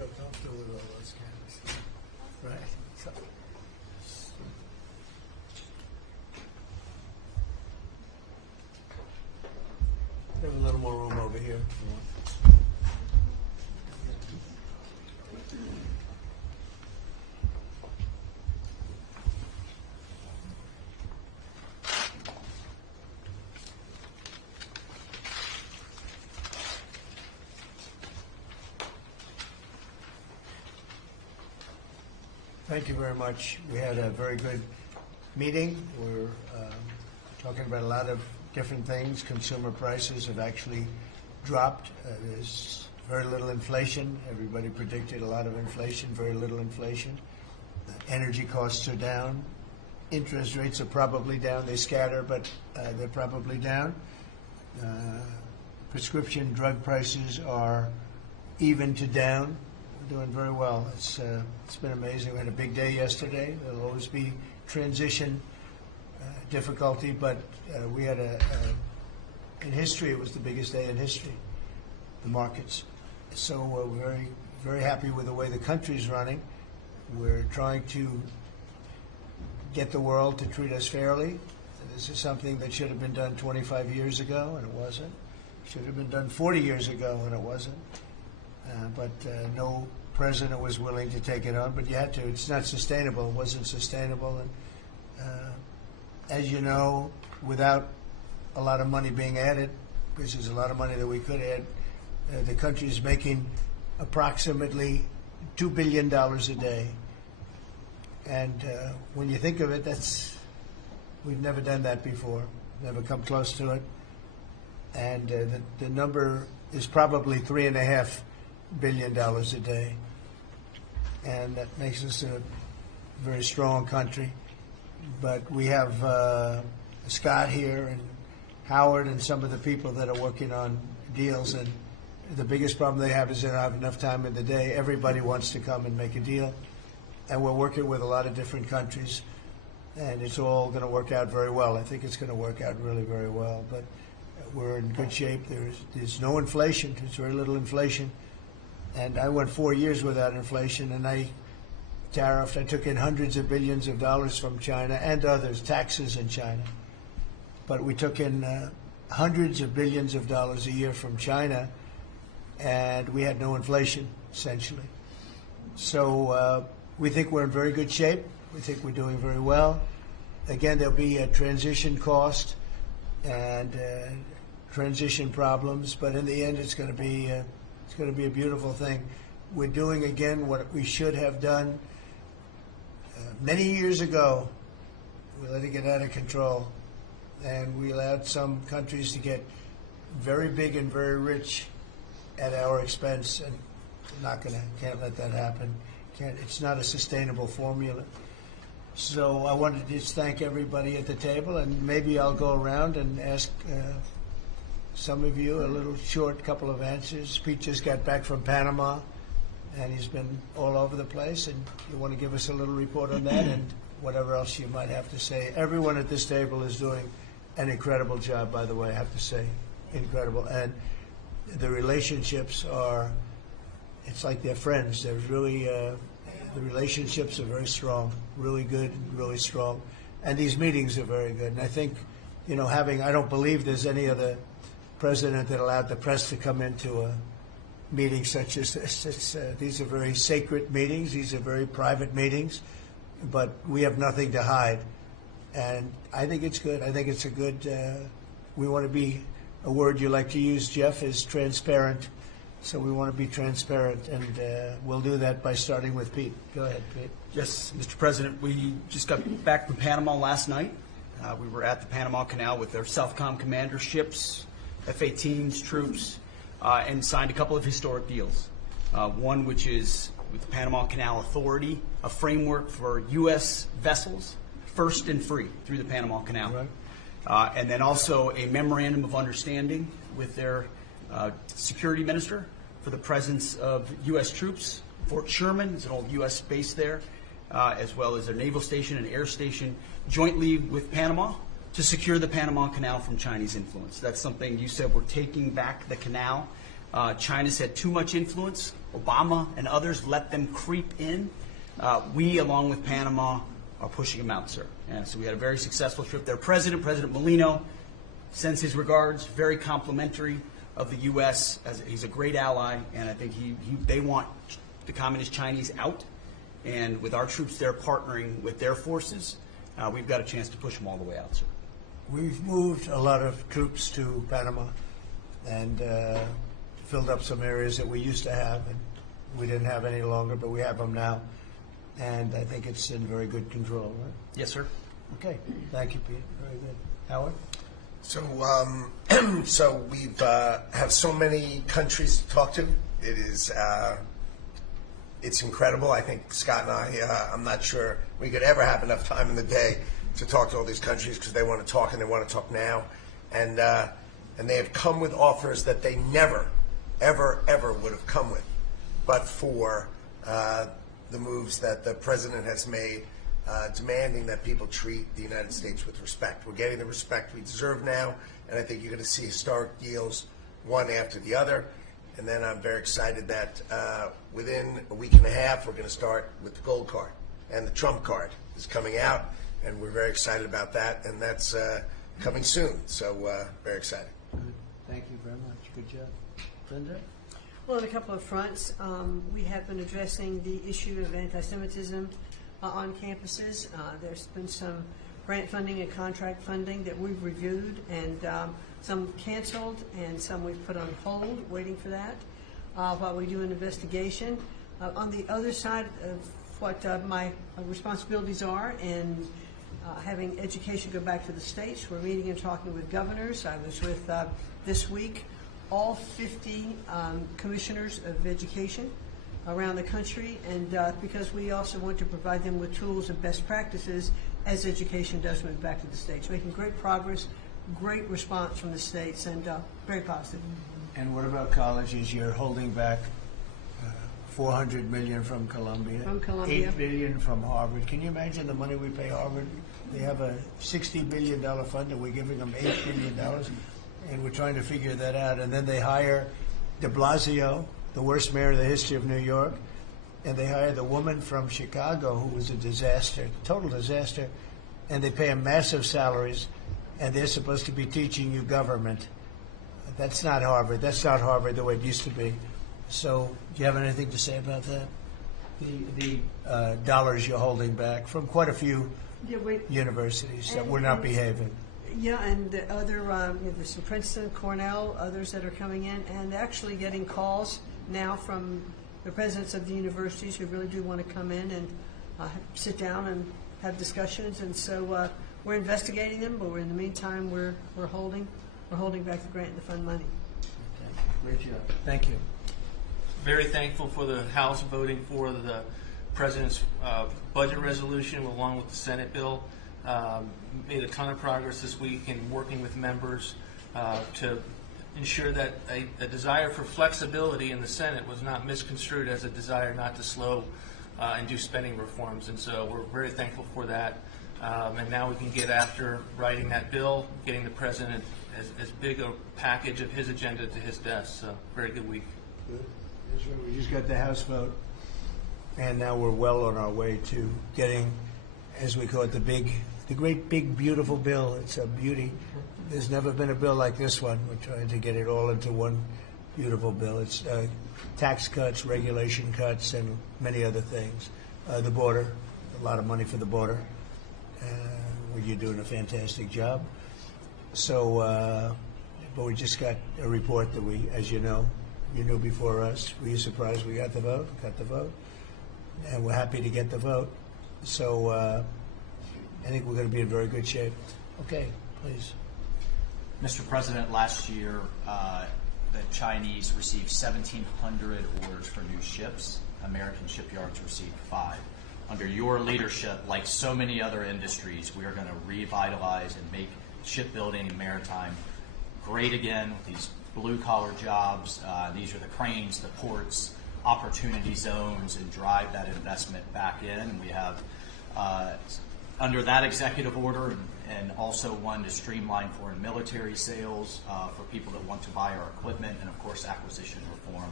feel comfortable with all those cans. Right. So, we have a little more room over here. Thank you very much. We had a very good meeting. We're talking about a lot of different things. Consumer prices have actually dropped. There's very little inflation. Everybody predicted a lot of inflation, very little inflation. Energy costs are down. Interest rates are probably down. They scatter, but they're probably down. Prescription drug prices are even to down. We're doing very well. It's been amazing. We had a big day yesterday. There'll always be transition difficulty, but we had in history, it was the biggest day in history, the markets. So we're very, very happy with the way the country's running. We're trying to get the world to treat us fairly. This is something that should have been done 25 years ago, and it wasn't. Should have been done 40 years ago, and it wasn't. But no president was willing to take it on, but you had to. It's not sustainable. It wasn't sustainable. And as you know, without a lot of money being added, because there's a lot of money that we could add, the country is making approximately $2 billion a day. And when you think of it, we've never done that before, never come close to it. And the number is probably $3.5 billion a day. And that makes us a very strong country. But we have Scott here and Howard and some of the people that are working on deals. And the biggest problem they have is they don't have enough time in the day. Everybody wants to come and make a deal. And we're working with a lot of different countries. And it's all going to work out very well. I think it's going to work out really very well. But we're in good shape. There's no inflation. There's very little inflation. And I went 4 years without inflation, and I took in hundreds of billions of dollars from China and others, taxes in China. But we took in hundreds of billions of dollars a year from China, and we had no inflation, essentially. So we think we're in very good shape. We think we're doing very well. Again, there'll be a transition cost and transition problems, but in the end, it's going to be a beautiful thing. We're doing again what we should have done many years ago. We let it get out of control, and we allowed some countries to get very big and very rich at our expense, and can't let that happen. It's not a sustainable formula. So I wanted to just thank everybody at the table, and maybe I'll go around and ask some of you a little short couple of answers. Pete just got back from Panama, and he's been all over the place, and you want to give us a little report on that and whatever else you might have to say. Everyone at this table is doing an incredible job, by the way, I have to say. Incredible. And the relationships it's like they're friends. They're really, the relationships are very strong, really good, really strong. And these meetings are very good. And I think, I don't believe there's any other president that allowed the press to come into a meeting such as this. These are very sacred meetings. These are very private meetings, but we have nothing to hide. And I think it's good. I think it's a good, we want to be, a word you like to use, Jeff, is transparent. So we want to be transparent, and we'll do that by starting with Pete. Go ahead, Pete. Yes, Mr. President, we just got back from Panama last night. We were at the Panama Canal with their Southcom commander ships, F-18s, troops, and signed a couple of historic deals. One which is with the Panama Canal Authority, a framework for U.S. vessels, first and free through the Panama Canal. Right. And then also a memorandum of understanding with their security minister for the presence of U.S. troops. Fort Sherman is an old U.S. base there, as well as a naval station and air station jointly with Panama to secure the Panama Canal from Chinese influence. That's something you said, we're taking back the canal. China's had too much influence Obama and others let them creep in, we, along with Panama, are pushing them out, sir. And so we had a very successful trip there. President Molino sends his regards, very complimentary of the U.S. as he's a great ally, and I think they want the Communist Chinese out. And with our troops there partnering with their forces, we've got a chance to push them all the way out, sir. We've moved a lot of troops to Panama and filled up some areas that we used to have, and we didn't have any longer, but we have them now. And I think it's in very good control, right? Yes, sir. Okay. Thank you, Pete. Very good. Howard? So, so we've have so many countries to talk to. It is, it's incredible. I think Scott and I, I'm not sure we could ever have enough time in the day to talk to all these countries because they want to talk and they want to talk now, and they have come with offers that they never, ever would have come with, but for the moves that the president has made, demanding that people treat the United States with respect. We're getting the respect we deserve now, and I think you're going to see historic deals one after the other. And then I'm very excited that within a week and a half, we're going to start with the gold card, and the Trump card is coming out, and we're very excited about that, and that's coming soon. So very excited. Good. Thank you very much. Good job. Linda? Well, on a couple of fronts, we have been addressing the issue of anti-Semitism on campuses. There's been some grant funding and contract funding that we've reviewed, and some canceled, and some we've put on hold, waiting for that, while we do an investigation. On the other side of what my responsibilities are in having education go back to the states, we're meeting and talking with governors. I was with, this week, all 50 commissioners of education around the country, and because we also want to provide them with tools and best practices as education does move back to the states. Making great progress, great response from the states, and very positive. And what about colleges? You're holding back $400 million from Columbia. From Columbia. $8 billion from Harvard. Can you imagine the money we pay Harvard? They have a $60 billion fund, and we're giving them $8 billion, and we're trying to figure that out. And then they hire de Blasio, the worst mayor in the history of New York, and they hire the woman from Chicago who was a disaster, total disaster, and they pay them massive salaries, and they're supposed to be teaching you government. That's not Harvard. That's not Harvard the way it used to be. So do you have anything to say about that? The dollars you're holding back from quite a few universities that were not behaving. Yeah, and the other, there's some Princeton, Cornell, others that are coming in, and actually getting calls now from the presidents of the universities who really do want to come in and sit down and have discussions. And so we're investigating them, but in the meantime, we're holding back the grant and the fund money. Great job. Thank you. Very thankful for the House voting for the President's budget resolution along with the Senate bill. Made a ton of progress this week in working with members to ensure that a desire for flexibility in the Senate was not misconstrued as a desire not to slow and do spending reforms. And so we're very thankful for that. And now we can get after writing that bill, getting the President as big a package of his agenda to his desk. So very good week. Good. That's right. We just got the House vote, and now we're well on our way to getting, as we call it, the great big beautiful bill. It's a beauty. There's never been a bill like this one. We're trying to get it all into one beautiful bill. It's tax cuts, regulation cuts, and many other things. The border, a lot of money for the border. Where you're doing a fantastic job. So, but we just got a report that we, as you know, you knew before us. Were you surprised we got the vote? Got the vote, and we're happy to get the vote. So, I think we're going to be in very good shape. Okay, please. Mr. President, last year the Chinese received 1,700 orders for new ships. American shipyards received 5. Under your leadership, like so many other industries, we are going to revitalize and make shipbuilding and maritime great again with these blue-collar jobs. These are the cranes, the ports, opportunity zones, and drive that investment back in. We have, under that executive order, and also one to streamline foreign military sales for people that want to buy our equipment, and of course acquisition reform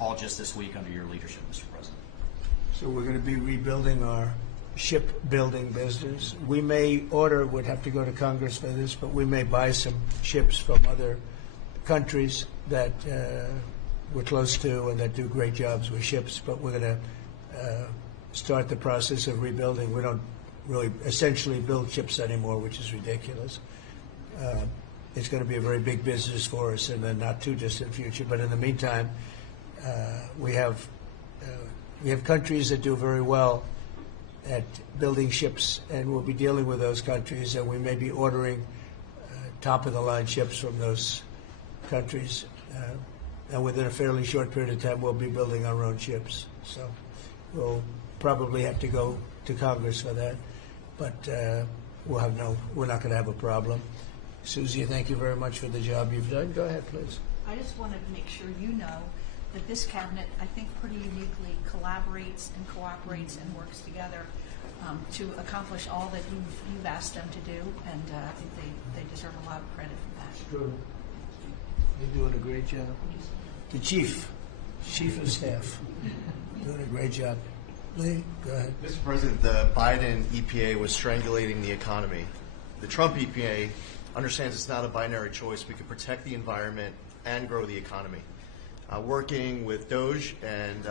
all just this week under your leadership, Mr. President. So we're going to be rebuilding our shipbuilding business. We would have to go to Congress for this, but we may buy some ships from other countries that we're close to and that do great jobs with ships, but we're going to start the process of rebuilding. We don't really essentially build ships anymore, which is ridiculous. It's going to be a very big business for us in the not too distant future, but in the meantime, we have countries that do very well at building ships, and we'll be dealing with those countries, and we may be ordering top-of-the-line ships from those countries. And within a fairly short period of time, we'll be building our own ships. So we'll probably have to go to Congress for that, but we're not going to have a problem. Susie, thank you very much for the job you've done. Go ahead, please. I just wanted to make sure you know that this cabinet, I think, pretty uniquely collaborates and cooperates and works together to accomplish all that you've asked them to do, and I think they deserve a lot of credit for that. True. You're doing a great job. The chief of staff, doing a great job. Lee, go ahead. Mr. President, the Biden EPA was strangulating the economy. The Trump EPA understands it's not a binary choice. We can protect the environment and grow the economy. Working with Doge and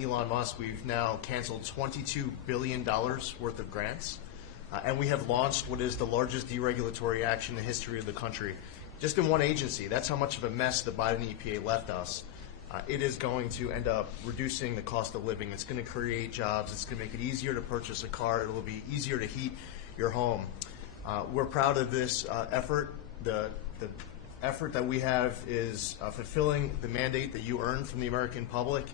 Elon Musk, we've now canceled $22 billion worth of grants, and we have launched what is the largest deregulatory action in the history of the country. Just in one agency. That's how much of a mess the Biden EPA left us. It is going to end up reducing the cost of living. It's going to create jobs. It's going to make it easier to purchase a car. It will be easier to heat your home. We're proud of this effort. The effort that we have is fulfilling the mandate that you earned from the American public.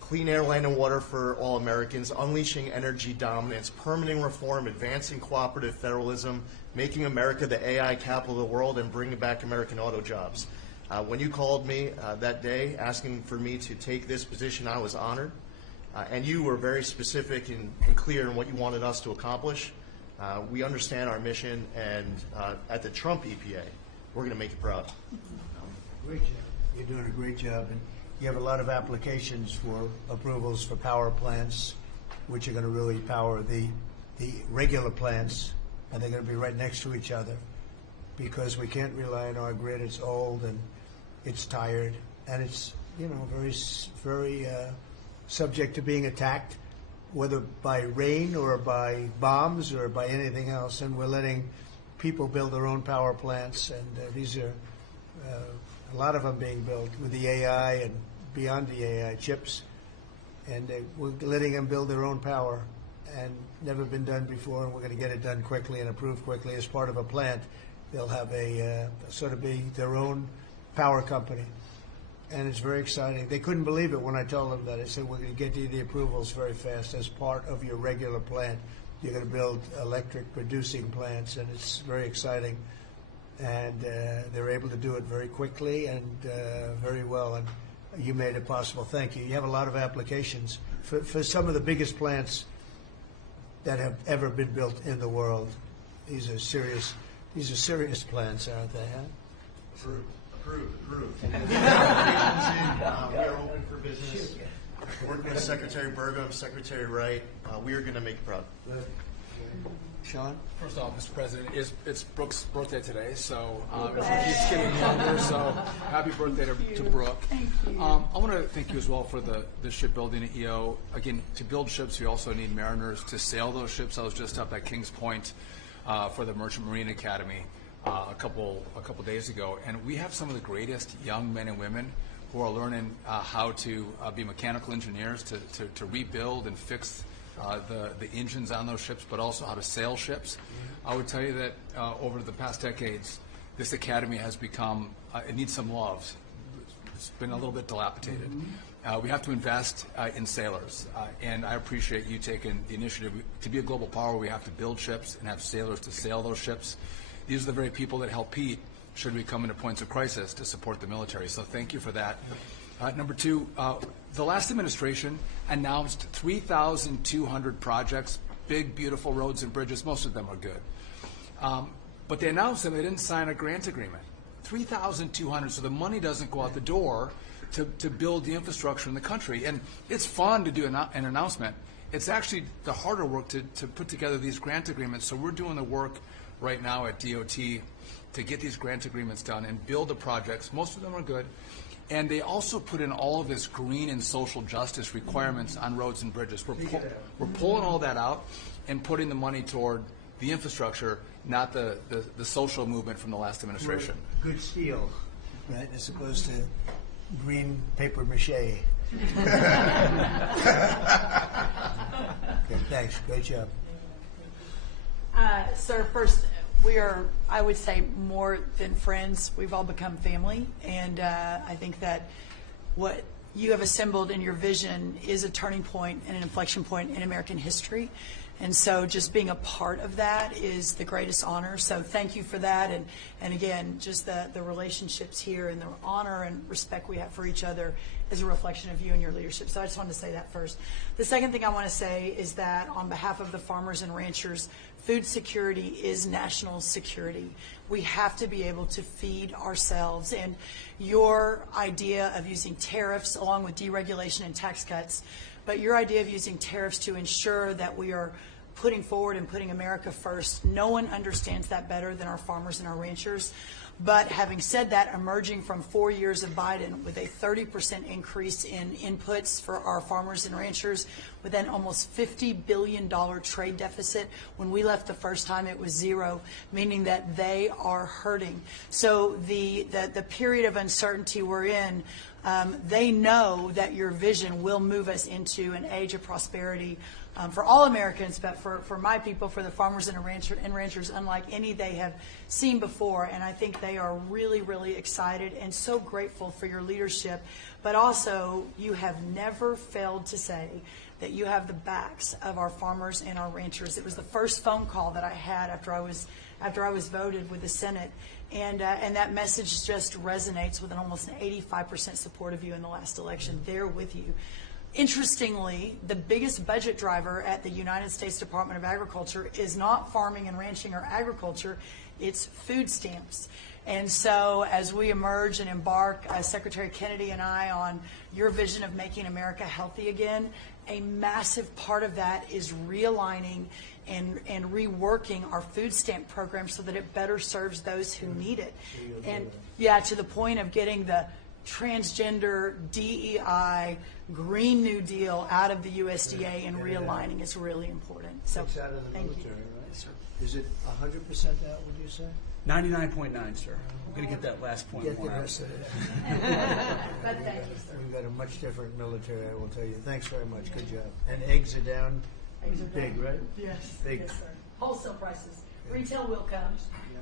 Clean air, land, and water for all Americans, unleashing energy dominance, permitting reform, advancing cooperative federalism, making America the AI capital of the world, and bringing back American auto jobs. When you called me that day asking for me to take this position, I was honored. And you were very specific and clear in what you wanted us to accomplish. We understand our mission, and at the Trump EPA, we're going to make you proud. Great job. You're doing a great job. And you have a lot of applications for approvals for power plants, which are going to really power the regular plants, and they're going to be right next to each other because we can't rely on our grid. It's old and it's tired, and it's very subject to being attacked, whether by rain or by bombs or by anything else. And we're letting people build their own power plants, and these are a lot of them being built with the AI and beyond the AI chips, and we're letting them build their own power, and never been done before, and we're going to get it done quickly and approved quickly as part of a plant. They'll have a sort of be their own power company, and it's very exciting. They couldn't believe it when I told them that. I said, we're going to get you the approvals very fast as part of your regular plant. You're going to build electric producing plants, and it's very exciting. And they're able to do it very quickly and very well, and you made it possible. Thank you. You have a lot of applications for some of the biggest plants that have ever been built in the world. These are serious plants, aren't they? Huh? Approved. We are open for business. Working with Secretary Burgum, Secretary Wright, we are going to make you proud. Sean? First off, Mr. President, it's Brooke's birthday today, so she keeps getting younger, so happy birthday to Brooke. Thank you. I want to thank you as well for the shipbuilding at EO. Again, to build ships, we also need mariners to sail those ships. I was just up at Kings Point for the Merchant Marine Academy a couple days ago, and we have some of the greatest young men and women who are learning how to be mechanical engineers, to rebuild and fix the engines on those ships, but also how to sail ships. I would tell you that over the past decades, this academy has become, it needs some love. It's been a little bit dilapidated. We have to invest in sailors, and I appreciate you taking the initiative. To be a global power, we have to build ships and have sailors to sail those ships. These are the very people that help Pete should we come into points of crisis to support the military. So thank you for that. Number two, the last administration announced 3,200 projects, big, beautiful roads and bridges. Most of them are good. But they announced them, they didn't sign a grant agreement. 3,200, so the money doesn't go out the door to build the infrastructure in the country. And it's fun to do an announcement. It's actually the harder work to put together these grant agreements. So we're doing the work right now at DOT to get these grant agreements done and build the projects. Most of them are good. And they also put in all of this green and social justice requirements on roads and bridges. We're pulling all that out and putting the money toward the infrastructure, not the social movement from the last administration. Good steel, right, as opposed to green paper mache. Okay, thanks. Great job. Sir, first, we are, I would say, more than friends. We've all become family, and I think that what you have assembled in your vision is a turning point and an inflection point in American history. And so just being a part of that is the greatest honor. So thank you for that. And again, just the relationships here and the honor and respect we have for each other is a reflection of you and your leadership. So I just wanted to say that first. The second thing I want to say is that on behalf of the farmers and ranchers, food security is national security. We have to be able to feed ourselves. And your idea of using tariffs along with deregulation and tax cuts, but your idea of using tariffs to ensure that we are putting forward and putting America first, no one understands that better than our farmers and our ranchers. But having said that, emerging from 4 years of Biden with a 30% increase in inputs for our farmers and ranchers, with an almost $50 billion trade deficit. When we left the first time, it was zero, meaning that they are hurting. So the period of uncertainty we're in, they know that your vision will move us into an age of prosperity for all Americans, but for my people, for the farmers and ranchers, unlike any they have seen before. And I think they are really, really excited and so grateful for your leadership. But also, you have never failed to say that you have the backs of our farmers and our ranchers. It was the first phone call that I had after I was voted with the Senate. And that message just resonates with an almost an 85% support of you in the last election. They're with you. Interestingly, the biggest budget driver at the United States Department of Agriculture is not farming and ranching or agriculture, it's food stamps. And so as we emerge and embark, Secretary Kennedy and I, on your vision of making America healthy again, a massive part of that is realigning and reworking our food stamp program so that it better serves those who need it. And yeah, to the point of getting the transgender, DEI, Green New Deal out of the USDA and realigning is really important. So It's out of the thank military, you. right? Yes, sir. Is it 100% out, would you say? 99.9, sir. I'm going to get that last point Get the more out. rest of it. But thank you, sir. We've got a much different military, I will tell you. Thanks very much. Good job. And eggs are down. Big, right? Yes. Big. Yes, sir. Wholesale prices. Retail will come.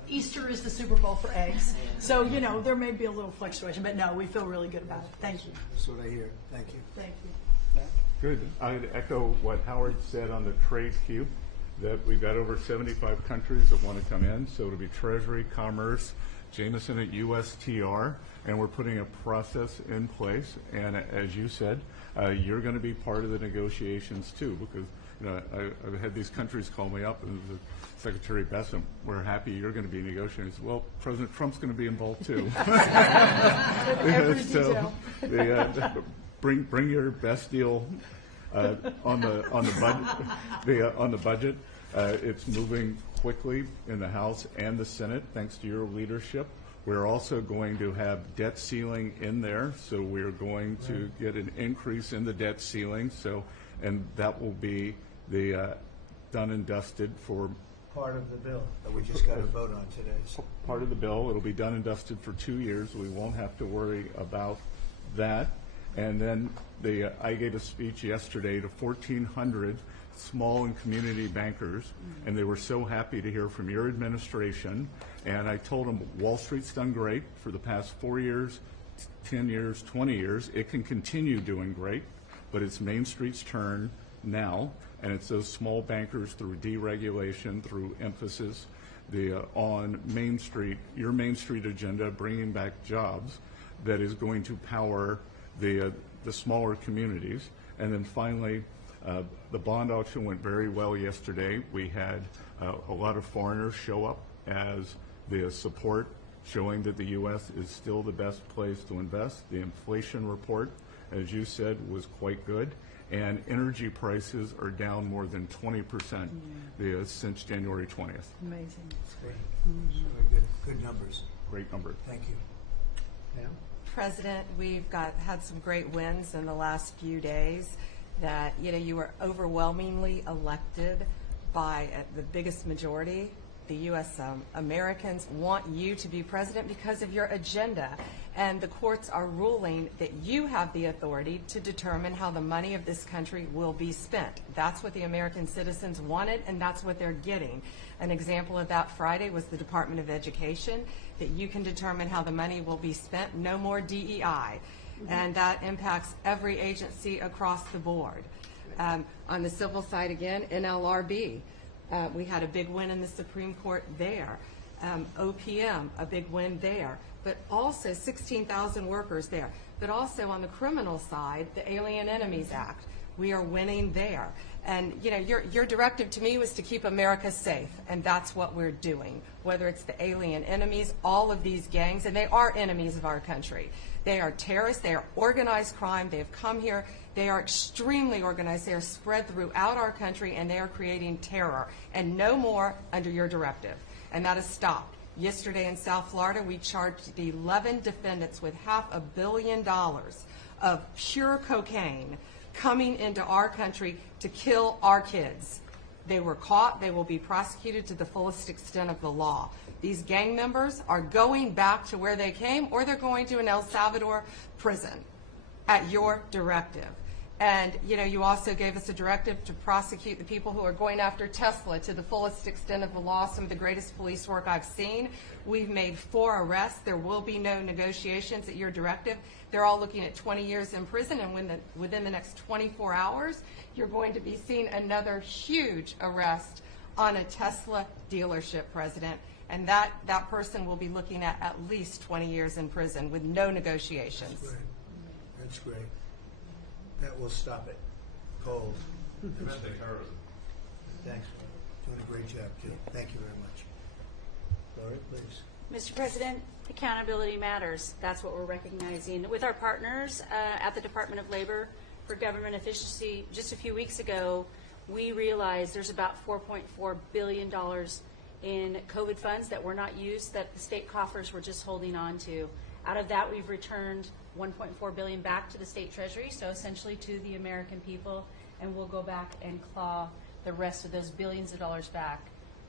Easter is the Super Bowl for eggs. So, there may be a little fluctuation, but no, we feel really good about it. Thank you. That's what I hear. Thank you. Thank you. Good. I'd echo what Howard said on the trade queue, that we've got over 75 countries that want to come in. So it'll be Treasury, Commerce, Jameson at USTR, and we're putting a process in place. And as you said, you're going to be part of the negotiations too, because I've had these countries call me up and Secretary Bessent, we're happy you're going to be negotiating. Well, President Trump's going to be involved too. Every So detail. bring your best deal on the budget. It's moving quickly in the House and the Senate thanks to your leadership. We're also going to have debt ceiling in there, so we're going to get an increase in the debt ceiling. And that will be the done and dusted for Part of the bill that we just got to vote on today. So part of the bill. It'll be done and dusted for 2 years. We won't have to worry about that. And then I gave a speech yesterday to 1,400 small and community bankers, and they were so happy to hear from your administration. And I told them Wall Street's done great for the past 4 years, 10 years, 20 years. It can continue doing great, but it's Main Street's turn now. And it's those small bankers through deregulation, through emphasis on Main Street, your Main Street agenda, bringing back jobs, that is going to power the smaller communities. And then finally, the bond auction went very well yesterday. We had a lot of foreigners show up as the support showing that the U.S. is still the best place to invest. The inflation report, as you said, was quite good. And energy prices are down more than 20% since January 20th. Amazing. That's great. Really good numbers. Great number. Thank you. Pam? President, we've had some great wins in the last few days that, you were overwhelmingly elected by the biggest majority. The U.S. Americans want you to be president because of your agenda. And the courts are ruling that you have the authority to determine how the money of this country will be spent. That's what the American citizens wanted, and that's what they're getting. An example of that Friday was the Department of Education, that you can determine how the money will be spent. No more DEI. And that impacts every agency across the board. On the civil side again, NLRB. We had a big win in the Supreme Court there. OPM, a big win there. But also 16,000 workers there. But also on the criminal side, the Alien Enemies Act. We are winning there. And your directive to me was to keep America safe, and that's what we're doing. Whether it's the alien enemies, all of these gangs, and they are enemies of our country. They are terrorists, they are organized crime, they have come here, they are extremely organized, they are spread throughout our country, and they are creating terror. And no more under your directive. And that has stopped. Yesterday in South Florida, we charged 11 defendants with $500 million of pure cocaine coming into our country to kill our kids. They were caught. They will be prosecuted to the fullest extent of the law. These gang members are going back to where they came, or they're going to an El Salvador prison at your directive. And, you also gave us a directive to prosecute the people who are going after Tesla to the fullest extent of the law, some of the greatest police work I've seen. We've made 4 arrests. There will be no negotiations at your directive. They're all looking at 20 years in prison, and within the next 24 hours, you're going to be seeing another huge arrest on a Tesla dealership, President. And that person will be looking at least 20 years in prison with no negotiations. That's great. That's great. That will stop it. Cold. Domestic terrorism. Thanks. Doing a great job, too. Thank you very much. Lori, please. Mr. President, accountability matters. That's what we're recognizing. With our partners at the Department of Labor for Government Efficiency, just a few weeks ago, we realized there's about $4.4 billion in COVID funds that were not used, that the state coffers were just holding on to. Out of that, we've returned $1.4 billion back to the state treasury, so essentially to the American people, and we'll go back and claw the rest of those billions of dollars back.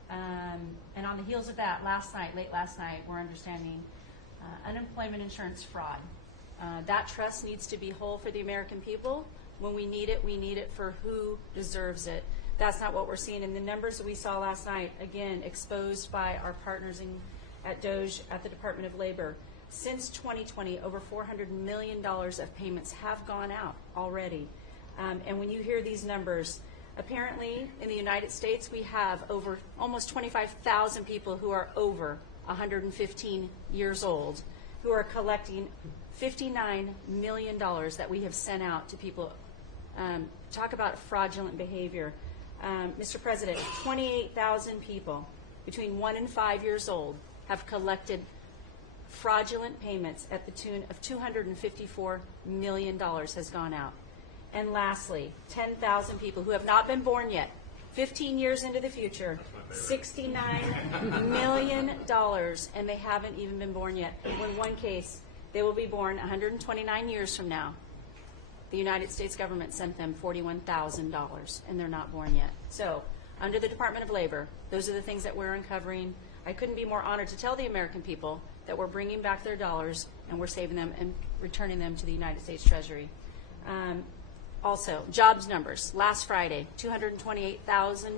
And on the heels of that, late last night, we're understanding unemployment insurance fraud. That trust needs to be whole for the American people. When we need it for who deserves it. That's not what we're seeing. In the numbers that we saw last night, again, exposed by our partners at DOJ at the Department of Labor, since 2020, over $400 million of payments have gone out already. And when you hear these numbers, apparently in the United States, we have over almost 25,000 people who are over 115 years old who are collecting $59 million that we have sent out to people. Talk about fraudulent behavior. Mr. President, 28,000 people between 1 and 5 years old have collected fraudulent payments at the tune of $254 million has gone out. And lastly, 10,000 people who have not been born yet, 15 years into the future, $69 million, and they haven't even been born yet. In one case, they will be born 129 years from now. The United States government sent them $41,000, and they're not born yet. So, under the Department of Labor, those are the things that we're uncovering. I couldn't be more honored to tell the American people that we're bringing back their dollars and we're saving them and returning them to the United States Treasury. Also, jobs numbers. Last Friday, 228,000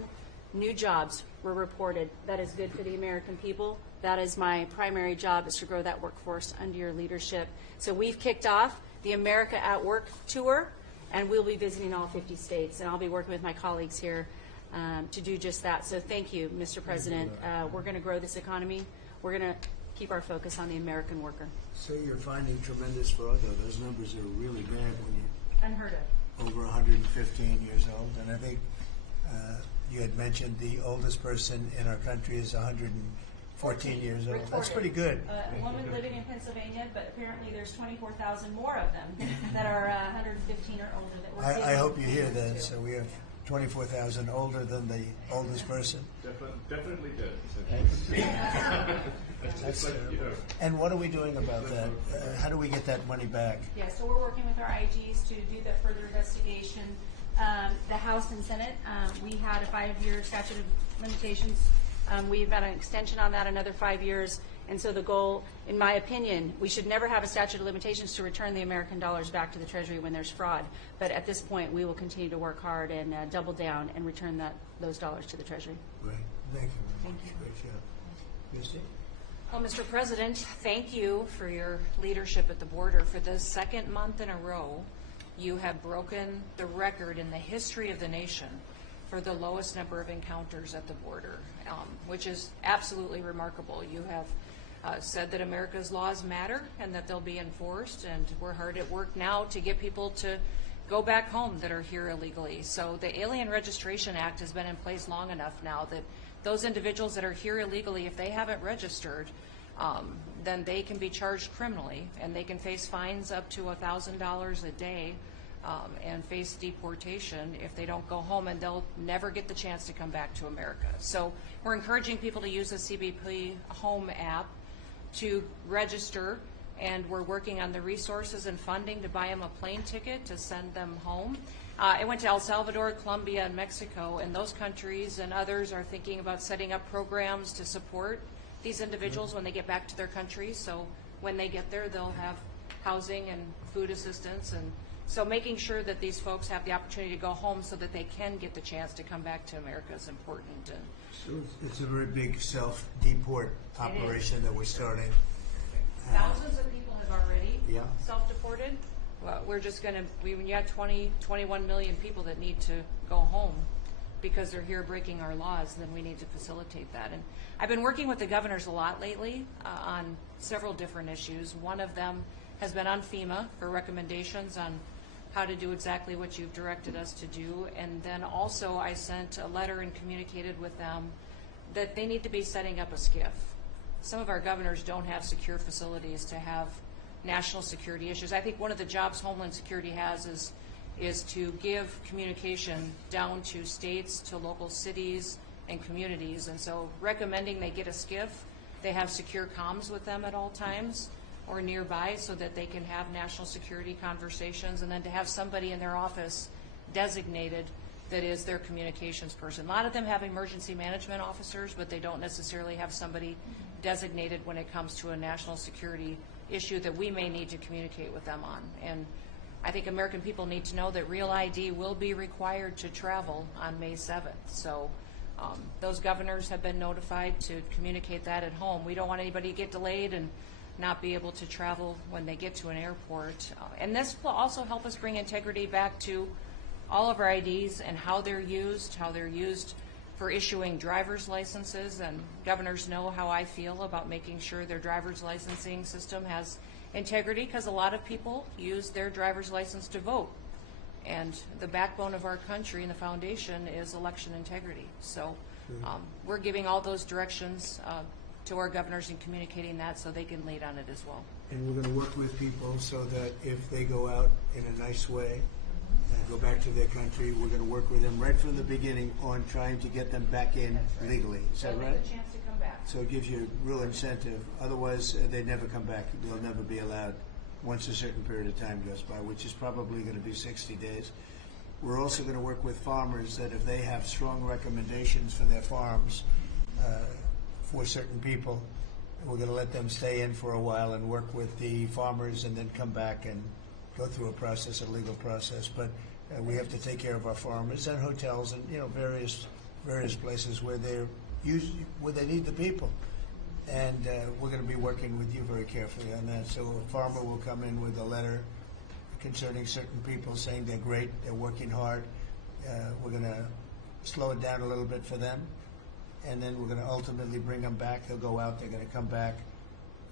new jobs were reported. That is good for the American people. That is my primary job, is to grow that workforce under your leadership. So we've kicked off the America at Work tour, and we'll be visiting all 50 states, and I'll be working with my colleagues here to do just that. So thank you, Mr. President. We're going to grow this economy. We're going to keep our focus on the American worker. So you're finding tremendous fraud, though. Those numbers are really bad when you're Unheard of. over 115 years old. And I think you had mentioned the oldest person in our country is 114 14 years old. That's recorded. pretty good. A woman living in Pennsylvania, but apparently there's 24,000 more of them that are 115 or older that we're I giving hope you hear that. to. So we have 24,000 older than the oldest person. Definitely did. That's terrible. And what are we doing about that? How do we get that money back? Yeah, so we're working with our IGs to do that further investigation. The House and Senate, we had a 5-year statute of limitations. We've got an extension on that, another 5 years. And so the goal, in my opinion, we should never have a statute of limitations to return the American dollars back to the Treasury when there's fraud. But at this point, we will continue to work hard and double down and return those dollars to the Treasury. Great. Thank you. Thank you. Great job. Christie? Well, Mr. President, thank you for your leadership at the border. For the second month in a row, you have broken the record in the history of the nation for the lowest number of encounters at the border, which is absolutely remarkable. You have said that America's laws matter and that they'll be enforced, and we're hard at work now to get people to go back home that are here illegally. So the Alien Registration Act has been in place long enough now that those individuals that are here illegally, if they haven't registered, then they can be charged criminally, and they can face fines up to $1,000 a day and face deportation if they don't go home, and they'll never get the chance to come back to America. So we're encouraging people to use the CBP Home app to register, and we're working on the resources and funding to buy them a plane ticket to send them home. I went to El Salvador, Colombia, and Mexico, and those countries and others are thinking about setting up programs to support these individuals when they get back to their countries. So when they get there, they'll have housing and food assistance, and so making sure that these folks have the opportunity to go home so that they can get the chance to come back to America is important. And So it's a very big self-deport operation that we're starting. thousands of people have already Yeah. self-deported. Well, we're just going to, when you have 21 million people that need to go home because they're here breaking our laws, then we need to facilitate that. And I've been working with the governors a lot lately on several different issues. One of them has been on FEMA for recommendations on how to do exactly what you've directed us to do. And then also I sent a letter and communicated with them that they need to be setting up a SCIF. Some of our governors don't have secure facilities to have national security issues. I think one of the jobs Homeland Security has is to give communication down to states, to local cities and communities. And so recommending they get a SCIF, they have secure comms with them at all times or nearby so that they can have national security conversations, and then to have somebody in their office designated that is their communications person. A lot of them have emergency management officers, but they don't necessarily have somebody designated when it comes to a national security issue that we may need to communicate with them on. And I think American people need to know that Real ID will be required to travel on May 7th. So those governors have been notified to communicate that at home. We don't want anybody to get delayed and not be able to travel when they get to an airport. And this will also help us bring integrity back to all of our IDs and how they're used for issuing driver's licenses. And governors know how I feel about making sure their driver's licensing system has integrity, because a lot of people use their driver's license to vote. And the backbone of our country and the foundation is election integrity. So we're giving all those directions to our governors and communicating that so they can lead on it as well. And we're going to work with people so that if they go out in a nice way and go back to their country, we're going to work with them right from the beginning on trying to get them back in legally. Is that So they right? have a chance to come back. So it gives you real incentive. Otherwise, they never come back. They'll never be allowed once a certain period of time goes by, which is probably going to be 60 days. We're also going to work with farmers that if they have strong recommendations for their farms for certain people, we're going to let them stay in for a while and work with the farmers and then come back and go through a legal process. But we have to take care of our farmers and hotels and various places where they need the people. And we're going to be working with you very carefully on that. So a farmer will come in with a letter concerning certain people saying they're great, they're working hard. We're going to slow it down a little bit for them, and then we're going to ultimately bring them back. They'll go out, they're going to come back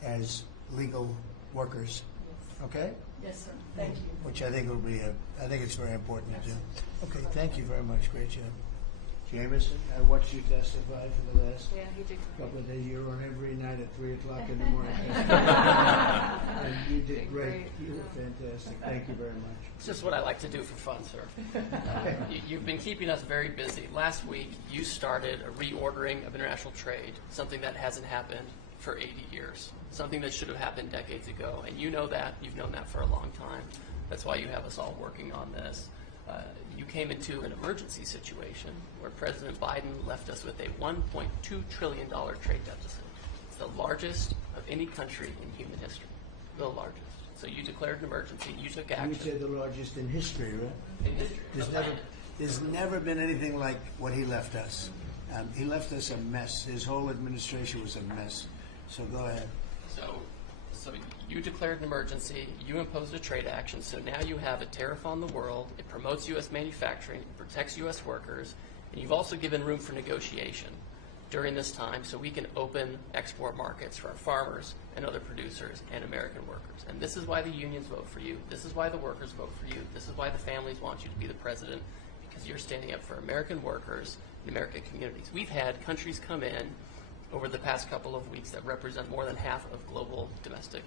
as legal workers. Okay? Yes, sir. Thank you. Which I think will be I think it's very important to do. Okay, thank you very much. Great job. Jameson, I watched you testify for the last Yeah, he did. couple of days. You were on every night at 3 o'clock in the morning. And you did great. You were fantastic. Thank you very much. It's just what I like to do for fun, sir. You've been keeping us very busy. Last week, you started a reordering of international trade, something that hasn't happened for 80 years, something that should have happened decades ago. And you know that. You've known that for a long time. That's why you have us all working on this. You came into an emergency situation where President Biden left us with a $1.2 trillion trade deficit. It's the largest of any country in human history, the largest. So you declared an emergency, you took action. You say the largest in history, right? In history. There's never been anything like what he left us. He left us a mess. His whole administration was a mess. So go ahead. So you declared an emergency, you imposed a trade action, so now you have a tariff on the world, it promotes U.S. manufacturing, it protects U.S. workers, and you've also given room for negotiation during this time so we can open export markets for our farmers and other producers and American workers. And this is why the unions vote for you, this is why the workers vote for you, this is why the families want you to be the president, because you're standing up for American workers and American communities. We've had countries come in over the past couple of weeks that represent more than half of global domestic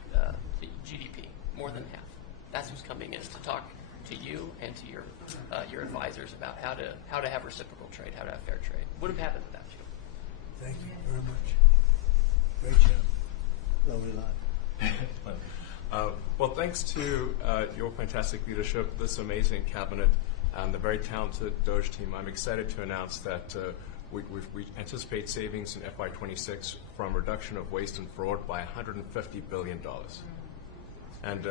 GDP, more than half. That's who's coming in to talk to you and to your advisors about how to have reciprocal trade, how to have fair trade. Wouldn't have happened without you. Thank you very much. Great job. Lovely lot. Well, thanks to your fantastic leadership, this amazing cabinet, and the very talented DOGE team, I'm excited to announce that we anticipate savings in FY26 from reduction of waste and fraud by $150 billion. And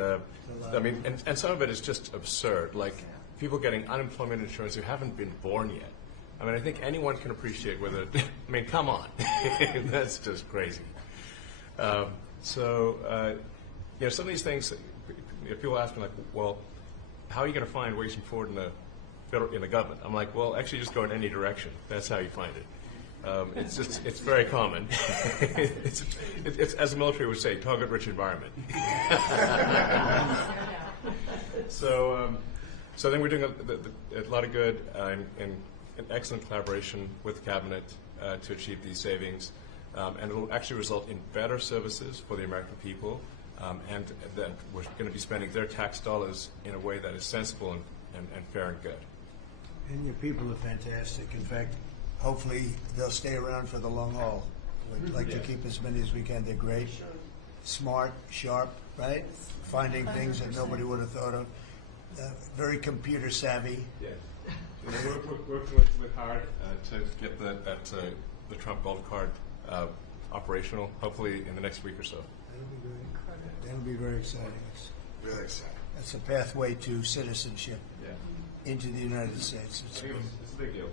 I mean, and some of it is just absurd, like people getting unemployment insurance who haven't been born yet. I mean, I think anyone can appreciate whether, I mean, come on, that's just crazy. So, you know, some of these things, people ask me like, well, how are you going to find waste and fraud in the government? I'm like, well, actually just go in any direction. That's how you find it. It's very common. it's, as the military would say, target-rich environment. So I think we're doing a lot of good in excellent collaboration with the cabinet to achieve these savings. And it will actually result in better services for the American people, and that we're going to be spending their tax dollars in a way that is sensible and fair and good. And your people are fantastic. In fact, hopefully they'll stay around for the long haul. We'd like to keep as many as we can. They're great, smart, sharp, right? Finding things that nobody would have thought of. Very computer savvy. Yeah. We're working with hard to get the Trump Gold Card operational, hopefully in the next week or so. That'll be great. That'll be very exciting. Really exciting. That's a pathway to citizenship into the United States. It's a big deal.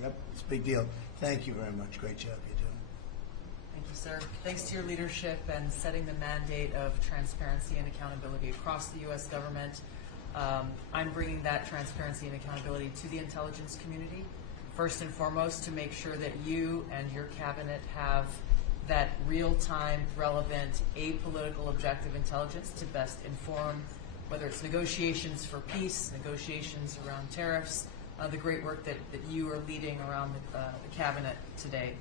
Yep, it's a big deal. Thank you very much. Great job you're doing. Thank you, sir. Thanks to your leadership and setting the mandate of transparency and accountability across the U.S. government. I'm bringing that transparency and accountability to the intelligence community, first and foremost, to make sure that you and your cabinet have that real-time, relevant, apolitical, objective intelligence to best inform whether it's negotiations for peace, negotiations around tariffs, the great work that you are leading around the cabinet today.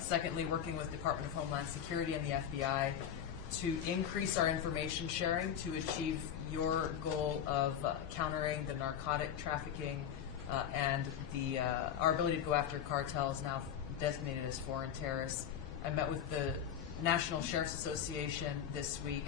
Secondly, working with the Department of Homeland Security and the FBI to increase our information sharing to achieve your goal of countering the narcotic trafficking and our ability to go after cartels now designated as foreign terrorists. I met with the National Sheriff's Association this week,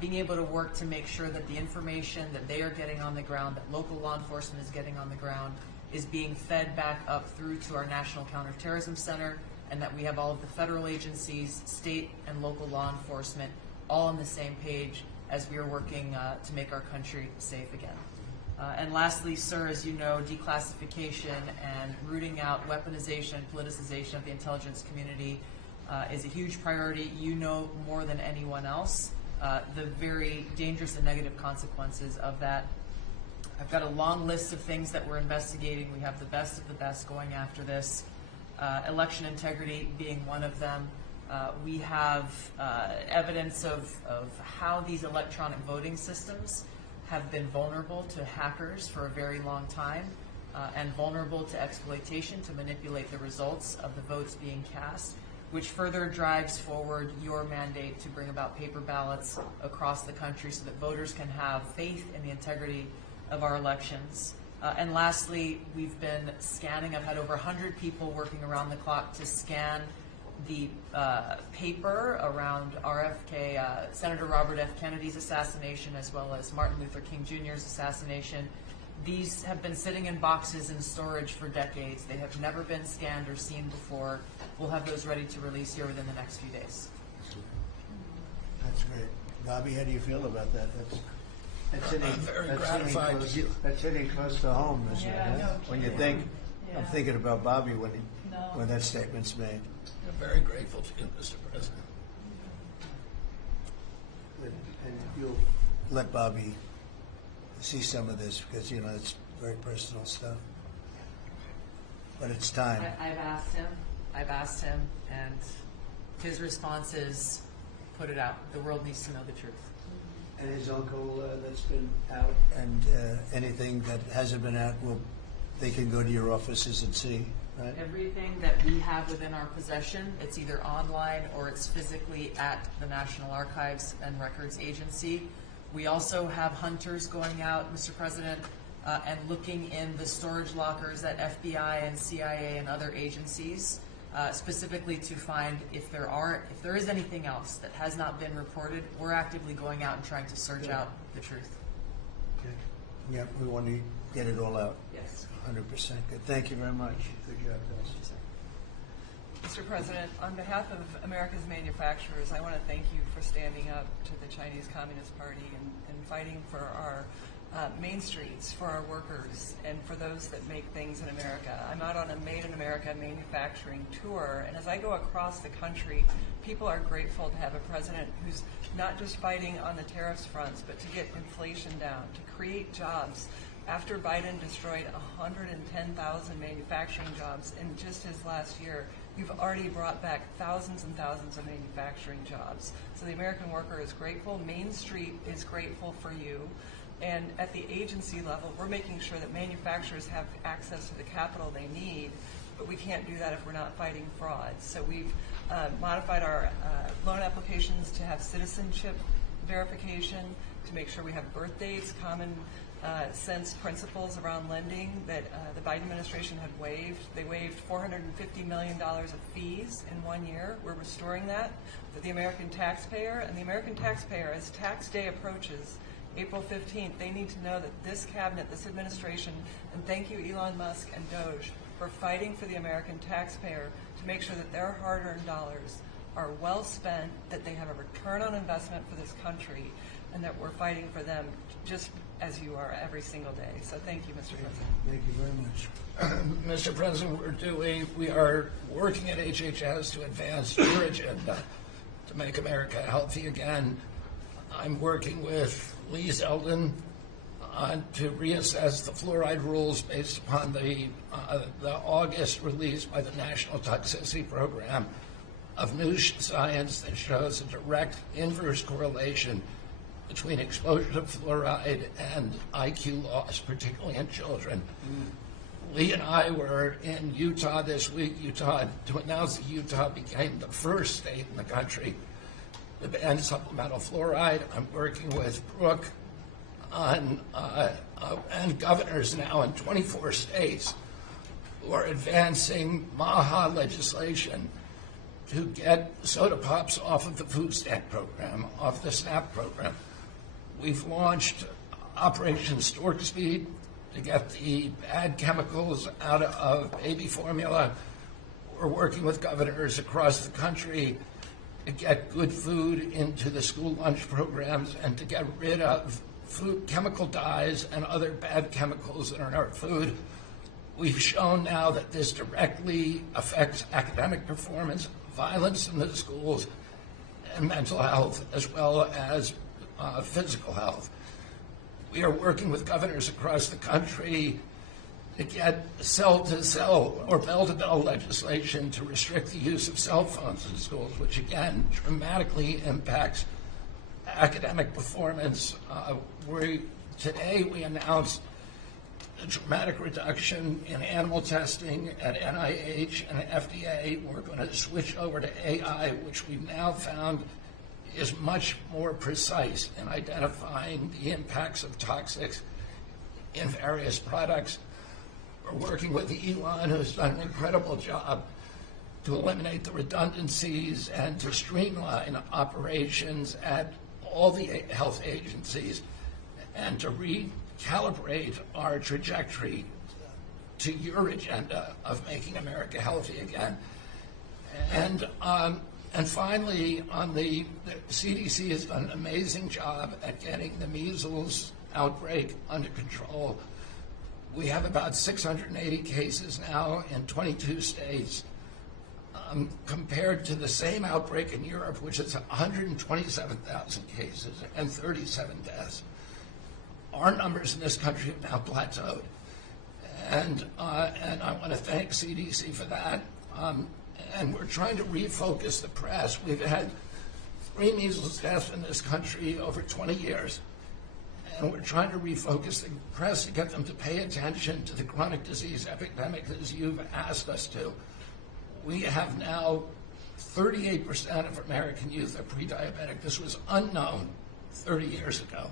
being able to work to make sure that the information that they are getting on the ground, that local law enforcement is getting on the ground, is being fed back up through to our National Counterterrorism Center, and that we have all of the federal agencies, state and local law enforcement all on the same page as we are working to make our country safe again. And lastly, sir, as you know, declassification and rooting out weaponization and politicization of the intelligence community is a huge priority. You know more than anyone else the very dangerous and negative consequences of that. I've got a long list of things that we're investigating. We have the best of the best going after this. Election integrity being one of them. We have evidence of how these electronic voting systems have been vulnerable to hackers for a very long time. and vulnerable to exploitation to manipulate the results of the votes being cast, which further drives forward your mandate to bring about paper ballots across the country so that voters can have faith in the integrity of our elections. And lastly, we've been scanning. I've had over 100 people working around the clock to scan the paper around RFK, Senator Robert F. Kennedy's assassination, as well as Martin Luther King Jr.'s assassination. These have been sitting in boxes in storage for decades. They have never been scanned or seen before. We'll have those ready to release here within the next few days. That's great. Bobby, how do you feel about that? That's hitting, very that's gratified hitting to close, hear. that's hitting close to home, isn't Yeah, it? no When you kidding. think, I'm thinking about Bobby when No. when that statement's made. I'm very grateful to you, Mr. President. And you'll let Bobby see some of this because, you know, it's very personal stuff. But it's time. I've asked him, and his response is, put it out. The world needs to know the truth. And his uncle that's been out, and anything that hasn't been out, they can go to your offices and see, right? Everything that we have within our possession, it's either online or it's physically at the National Archives and Records Agency. We also have hunters going out, Mr. President, and looking in the storage lockers at FBI and CIA and other agencies, specifically to find if there is anything else that has not been reported. We're actively going out and trying to search out the truth. Okay. Yeah, we want to get it all out. Yes. 100%. Good. Thank you very much. Good job, guys. Mr. President, on behalf of America's manufacturers, I want to thank you for standing up to the Chinese Communist Party and fighting for our main streets, for our workers, and for those that make things in America. I'm out on a Made in America manufacturing tour, and as I go across the country, people are grateful to have a president who's not just fighting on the tariffs fronts, but to get inflation down, to create jobs. After Biden destroyed 110,000 manufacturing jobs in just his last year, you've already brought back thousands and thousands of manufacturing jobs. So the American worker is grateful. Main Street is grateful for you. And at the agency level, we're making sure that manufacturers have access to the capital they need, but we can't do that if we're not fighting fraud. So we've modified our loan applications to have citizenship verification, to make sure we have birth dates, common sense principles around lending that the Biden administration had waived. They waived $450 million of fees in 1 year. We're restoring that for the American taxpayer. And the American taxpayer, as tax day approaches, April 15th, they need to know that this cabinet, this administration, and thank you Elon Musk and Doge for fighting for the American taxpayer to make sure that their hard-earned dollars are well spent, that they have a return on investment for this country, and that we're fighting for them just as you are every single day. So thank you, Mr. President. Thank you very much. Mr. President, we are working at HHS to advance your agenda to make America healthy again. I'm working with Lee Zeldin to reassess the fluoride rules based upon the August release by the National Toxicity Program of new science that shows a direct inverse correlation between exposure to fluoride and IQ loss, particularly in children. Lee and I were in Utah this week, to announce that Utah became the first state in the country to ban supplemental fluoride. I'm working with Brooke on and governors now in 24 states who are advancing MAHA legislation to get soda pops off of the food stamp program, off the SNAP program. We've launched Operation Stork Speed to get the bad chemicals out of baby formula. We're working with governors across the country to get good food into the school lunch programs and to get rid of food chemical dyes and other bad chemicals that are in our food. We've shown now that this directly affects academic performance, violence in the schools, and mental health, as well as physical health. We are working with governors across the country to get cell-to-cell or bell-to-bell legislation to restrict the use of cell phones in schools, which again dramatically impacts academic performance. Today we announced the dramatic reduction in animal testing at NIH and FDA. We're going to switch over to AI, which we've now found is much more precise in identifying the impacts of toxics in various products. We're working with Elon, who's done an incredible job to eliminate the redundancies and to streamline operations at all the health agencies and to recalibrate our trajectory to your agenda of making America healthy again. And finally, on the CDC has done an amazing job at getting the measles outbreak under control. We have about 680 cases now in 22 states, compared to the same outbreak in Europe, which is 127,000 cases and 37 deaths. Our numbers in this country have now plateaued. And I want to thank CDC for that. And we're trying to refocus the press. We've had 3 measles deaths in this country over 20 years. And we're trying to refocus the press to get them to pay attention to the chronic disease epidemic as you've asked us to. We have now 38% of American youth are pre-diabetic. This was unknown 30 years ago.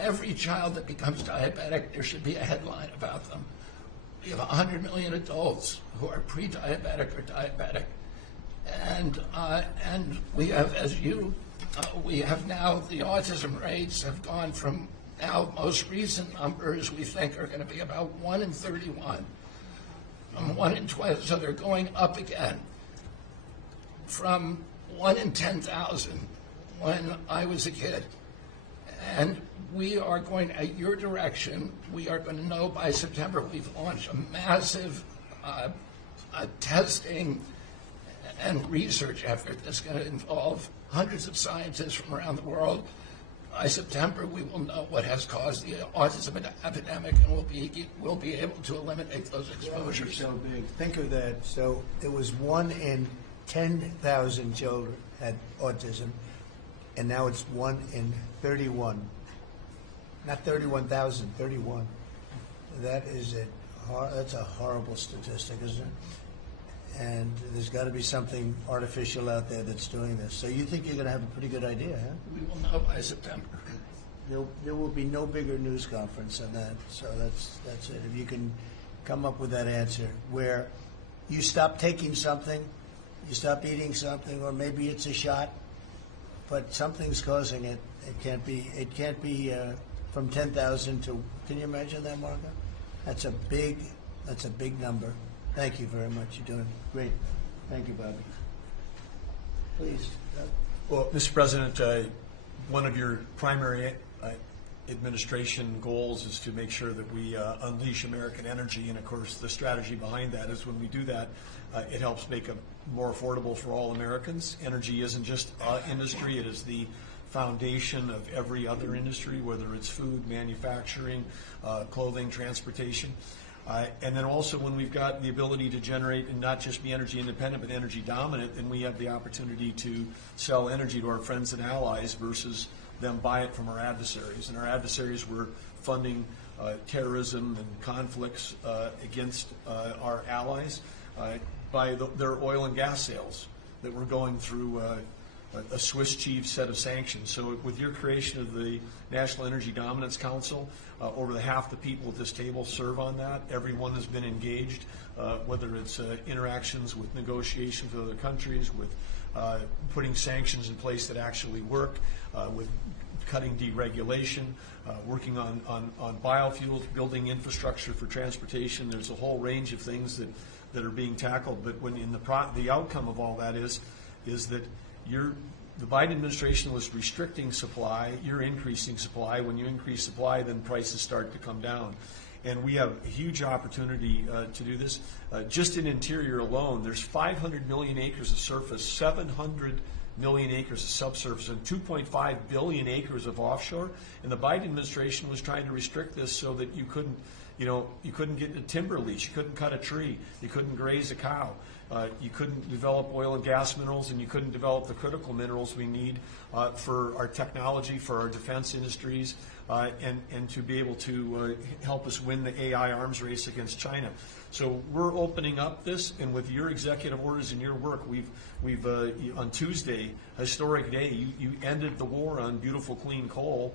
Every child that becomes diabetic, there should be a headline about them. We have 100 million adults who are pre-diabetic or diabetic. And we have, we have now, the autism rates have gone from now most recent numbers we think are going to be about 1 in 31. 1 in 12, so they're going up again from 1 in 10,000 when I was a kid. And we are going, at your direction, we are going to know by September. We've launched a massive testing and research effort that's going to involve hundreds of scientists from around the world. By September, we will know what has caused the autism epidemic, and we'll be able to eliminate those exposures. So big. Think of that. So it was 1 in 10,000 children had autism, and now it's 1 in 31. Not 31,000, 31. That's a horrible statistic, isn't it? And there's got to be something artificial out there that's doing this. So you think you're going to have a pretty good idea, huh? We will know by September. There will be no bigger news conference than that. So that's it. If you can come up with that answer where you stop taking something, you stop eating something, or maybe it's a shot, but something's causing it. It can't be from 10,000 to. Can you imagine that, Marco? That's a big number. Thank you very much. You're doing great. Thank you, Bobby. Please. Well, Mr. President, one of your primary administration goals is to make sure that we unleash American energy, and of course the strategy behind that is when we do that, it helps make it more affordable for all Americans. Energy isn't just industry, it is the foundation of every other industry, whether it's food, manufacturing, clothing, transportation. And then also when we've got the ability to generate and not just be energy independent but energy dominant, then we have the opportunity to sell energy to our friends and allies versus them buy it from our adversaries. And our adversaries were funding terrorism and conflicts against our allies by their oil and gas sales that were going through a Swiss cheese set of sanctions. So with your creation of the National Energy Dominance Council, over half the people at this table serve on that. Everyone has been engaged, whether it's interactions with negotiations with other countries, with putting sanctions in place that actually work, with cutting deregulation, working on biofuels, building infrastructure for transportation. There's a whole range of things that are being tackled. But when the outcome of all that is that the Biden administration was restricting supply, you're increasing supply. When you increase supply, then prices start to come down. And we have a huge opportunity to do this. Just in Interior alone, there's 500 million acres of surface, 700 million acres of subsurface, and 2.5 billion acres of offshore. And the Biden administration was trying to restrict this so that you couldn't You know, you couldn't get a timber lease, you couldn't cut a tree, you couldn't graze a cow, you couldn't develop oil and gas minerals, and you couldn't develop the critical minerals we need for our technology, for our defense industries, and to be able to help us win the AI arms race against China. So we're opening up this, and with your executive orders and your work, we've on Tuesday, historic day, you ended the war on beautiful clean coal,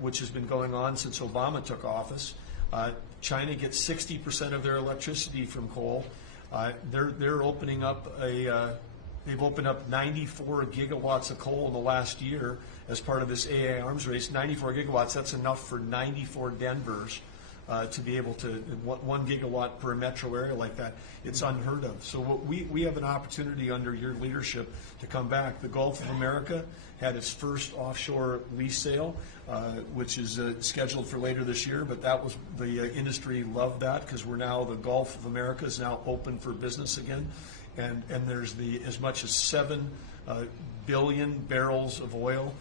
which has been going on since Obama took office. China gets 60% of their electricity from coal. They're opening up they've opened up 94 gigawatts of coal in the last year as part of this AI arms race. 94 gigawatts, that's enough for 94 Denvers to be able to, 1 gigawatt per metro area like that. It's unheard of. So we have an opportunity under your leadership to come back. The Gulf of America had its first offshore lease sale, which is scheduled for later this year, but that was, the industry loved that because we're now, the Gulf of America is now open for business again. And there's as much as 7 billion barrels of oil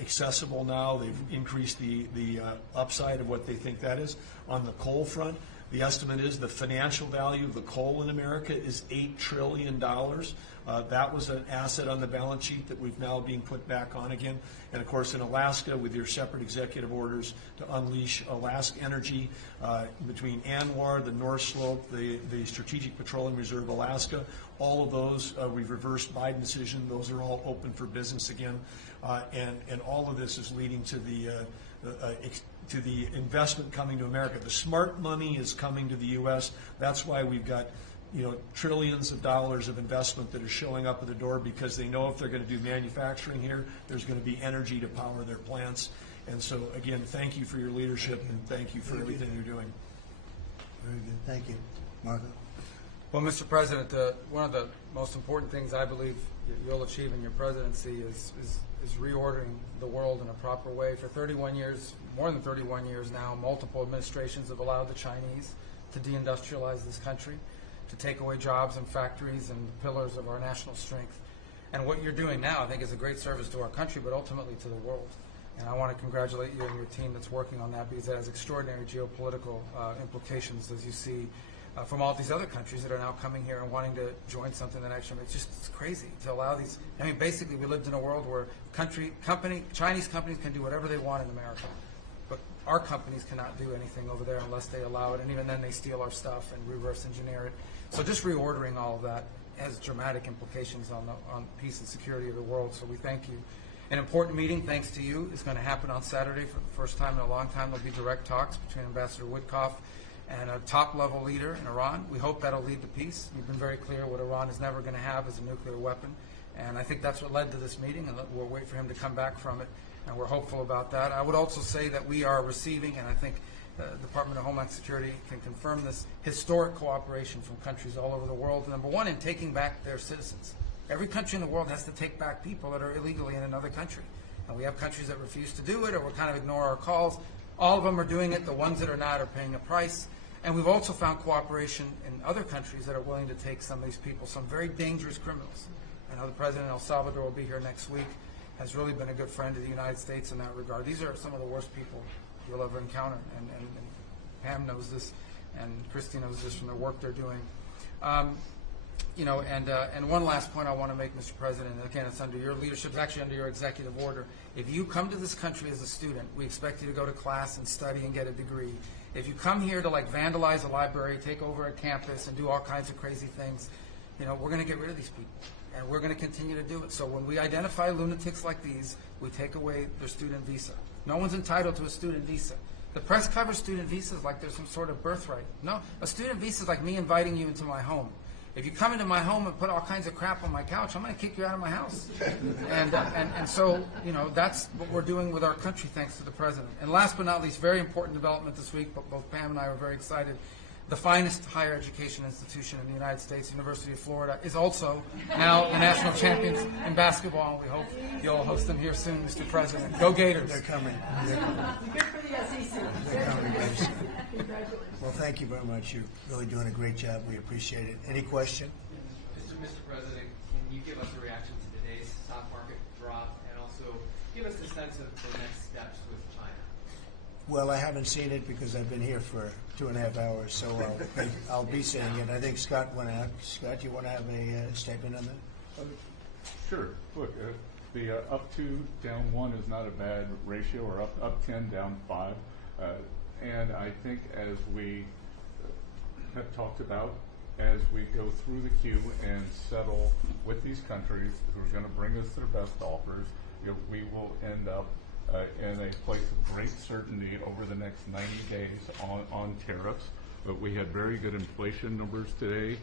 accessible now. They've increased the upside of what they think that is. On the coal front, the estimate is the financial value of the coal in America is $8 trillion. That was an asset on the balance sheet that we've now being put back on again. And of course in Alaska, with your separate executive orders to unleash Alaska Energy between ANWR, the North Slope, the Strategic Petroleum Reserve Alaska, all of those, we've reversed Biden decision. Those are all open for business again. And all of this is leading to the investment coming to America. The smart money is coming to the U.S. That's why we've got, you know, trillions of dollars of investment that are showing up at the door, because they know if they're going to do manufacturing here, there's going to be energy to power their plants. And so, again, thank you for your leadership, and thank you for everything you're doing. Very good. Thank you. Marco? Well, Mr. President, one of the most important things I believe you'll achieve in your presidency is reordering the world in a proper way. For 31 years, more than 31 years now, multiple administrations have allowed the Chinese to deindustrialize this country, to take away jobs and factories and the pillars of our national strength. And what you're doing now, I think, is a great service to our country, but ultimately to the world. And I want to congratulate you and your team that's working on that, because it has extraordinary geopolitical implications, as you see from all these other countries that are now coming here and wanting to join something that actually makes it's crazy to allow these. I mean, basically, we lived in a world where Chinese companies can do whatever they want in America, but our companies cannot do anything over there unless they allow it, and even then they steal our stuff and reverse engineer it. So just reordering all of that has dramatic implications on peace and security of the world. So we thank you. An important meeting, thanks to you, is going to happen on Saturday for the first time in a long time. There'll be direct talks between Ambassador Witkoff and a top-level leader in Iran. We hope that'll lead to peace. We've been very clear what Iran is never going to have is a nuclear weapon, and I think that's what led to this meeting, and we'll wait for him to come back from it, and we're hopeful about that. I would also say that we are receiving, and I think the Department of Homeland Security can confirm this, historic cooperation from countries all over the world. Number one, in taking back their citizens. Every country in the world has to take back people that are illegally in another country, and we have countries that refuse to do it or will kind of ignore our calls. All of them are doing it. The ones that are not are paying a price. And we've also found cooperation in other countries that are willing to take some of these people, some very dangerous criminals. I know the President of El Salvador will be here next week, has really been a good friend to the United States in that regard. These are some of the worst people you'll ever encounter, and Pam knows this, and Christy knows this from the work they're doing. You know, and one last point I want to make, Mr. President, and again, it's under your leadership, it's actually under your executive order. If you come to this country as a student, we expect you to go to class and study and get a degree. If you come here to like vandalize a library, take over a campus, and do all kinds of crazy things, you know, we're going to get rid of these people, and we're going to continue to do it. So when we identify lunatics like these, we take away their student visa. No one's entitled to a student visa. The press covers student visas like there's some sort of birthright. No, a student visa is like me inviting you into my home. If you come into my home and put all kinds of crap on my couch, I'm going to kick you out of my house. And so, you know, that's what we're doing with our country, thanks to the President. And last but not least, very important development this week, but both Pam and I are very excited. The finest higher education institution in the United States, University of Florida, is also now the national champions in basketball, and we hope you'll host them here soon, Mr. President. Go Gators. They're coming. Good for the SEC. They're coming, guys. Congratulations. Well, thank you very much. You're really doing a great job. We appreciate it. Any question? Mr. President, can you give us a reaction to today's stock market drop, and also give us a sense of the next steps with China? Well, I haven't seen it because I've been here for 2.5 hours, so I'll be seeing it. I think Scott went out. Scott, you want to have a statement on that? Sure. Look, the up 2, down 1 is not a bad ratio, or up 10, down 5. And I think as we have talked about, as we go through the queue and settle with these countries who are going to bring us their best offers, we will end up in a place of great certainty over the next 90 days on tariffs. But we had very good inflation numbers today.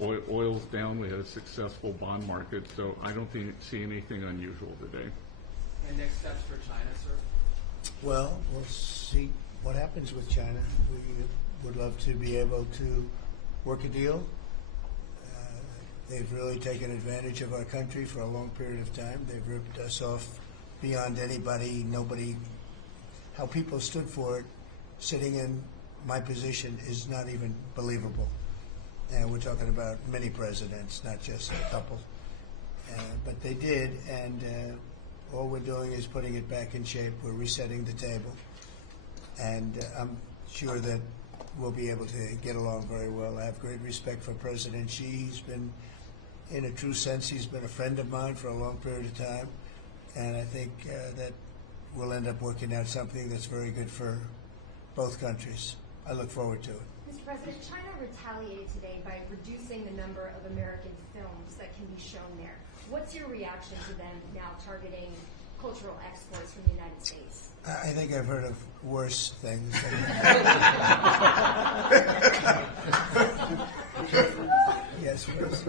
Oil's down. We had a successful bond market, so I don't see anything unusual today. And next steps for China, sir? Well, we'll see what happens with China. We would love to be able to work a deal. They've really taken advantage of our country for a long period of time. They've ripped us off beyond anybody, nobody. How people stood for it, sitting in my position, is not even believable. And we're talking about many presidents, not just a couple. But they did, and all we're doing is putting it back in shape. We're resetting the table. And I'm sure that we'll be able to get along very well. I have great respect for President Xi. He's been, in a true sense, he's been a friend of mine for a long period of time. And I think that we'll end up working out something that's very good for both countries. I look forward to it. Mr. President, China retaliated today by reducing the number of American films that can be shown there. What's your reaction to them now targeting cultural exports from the United States? I think I've heard of worse things. Yes, please.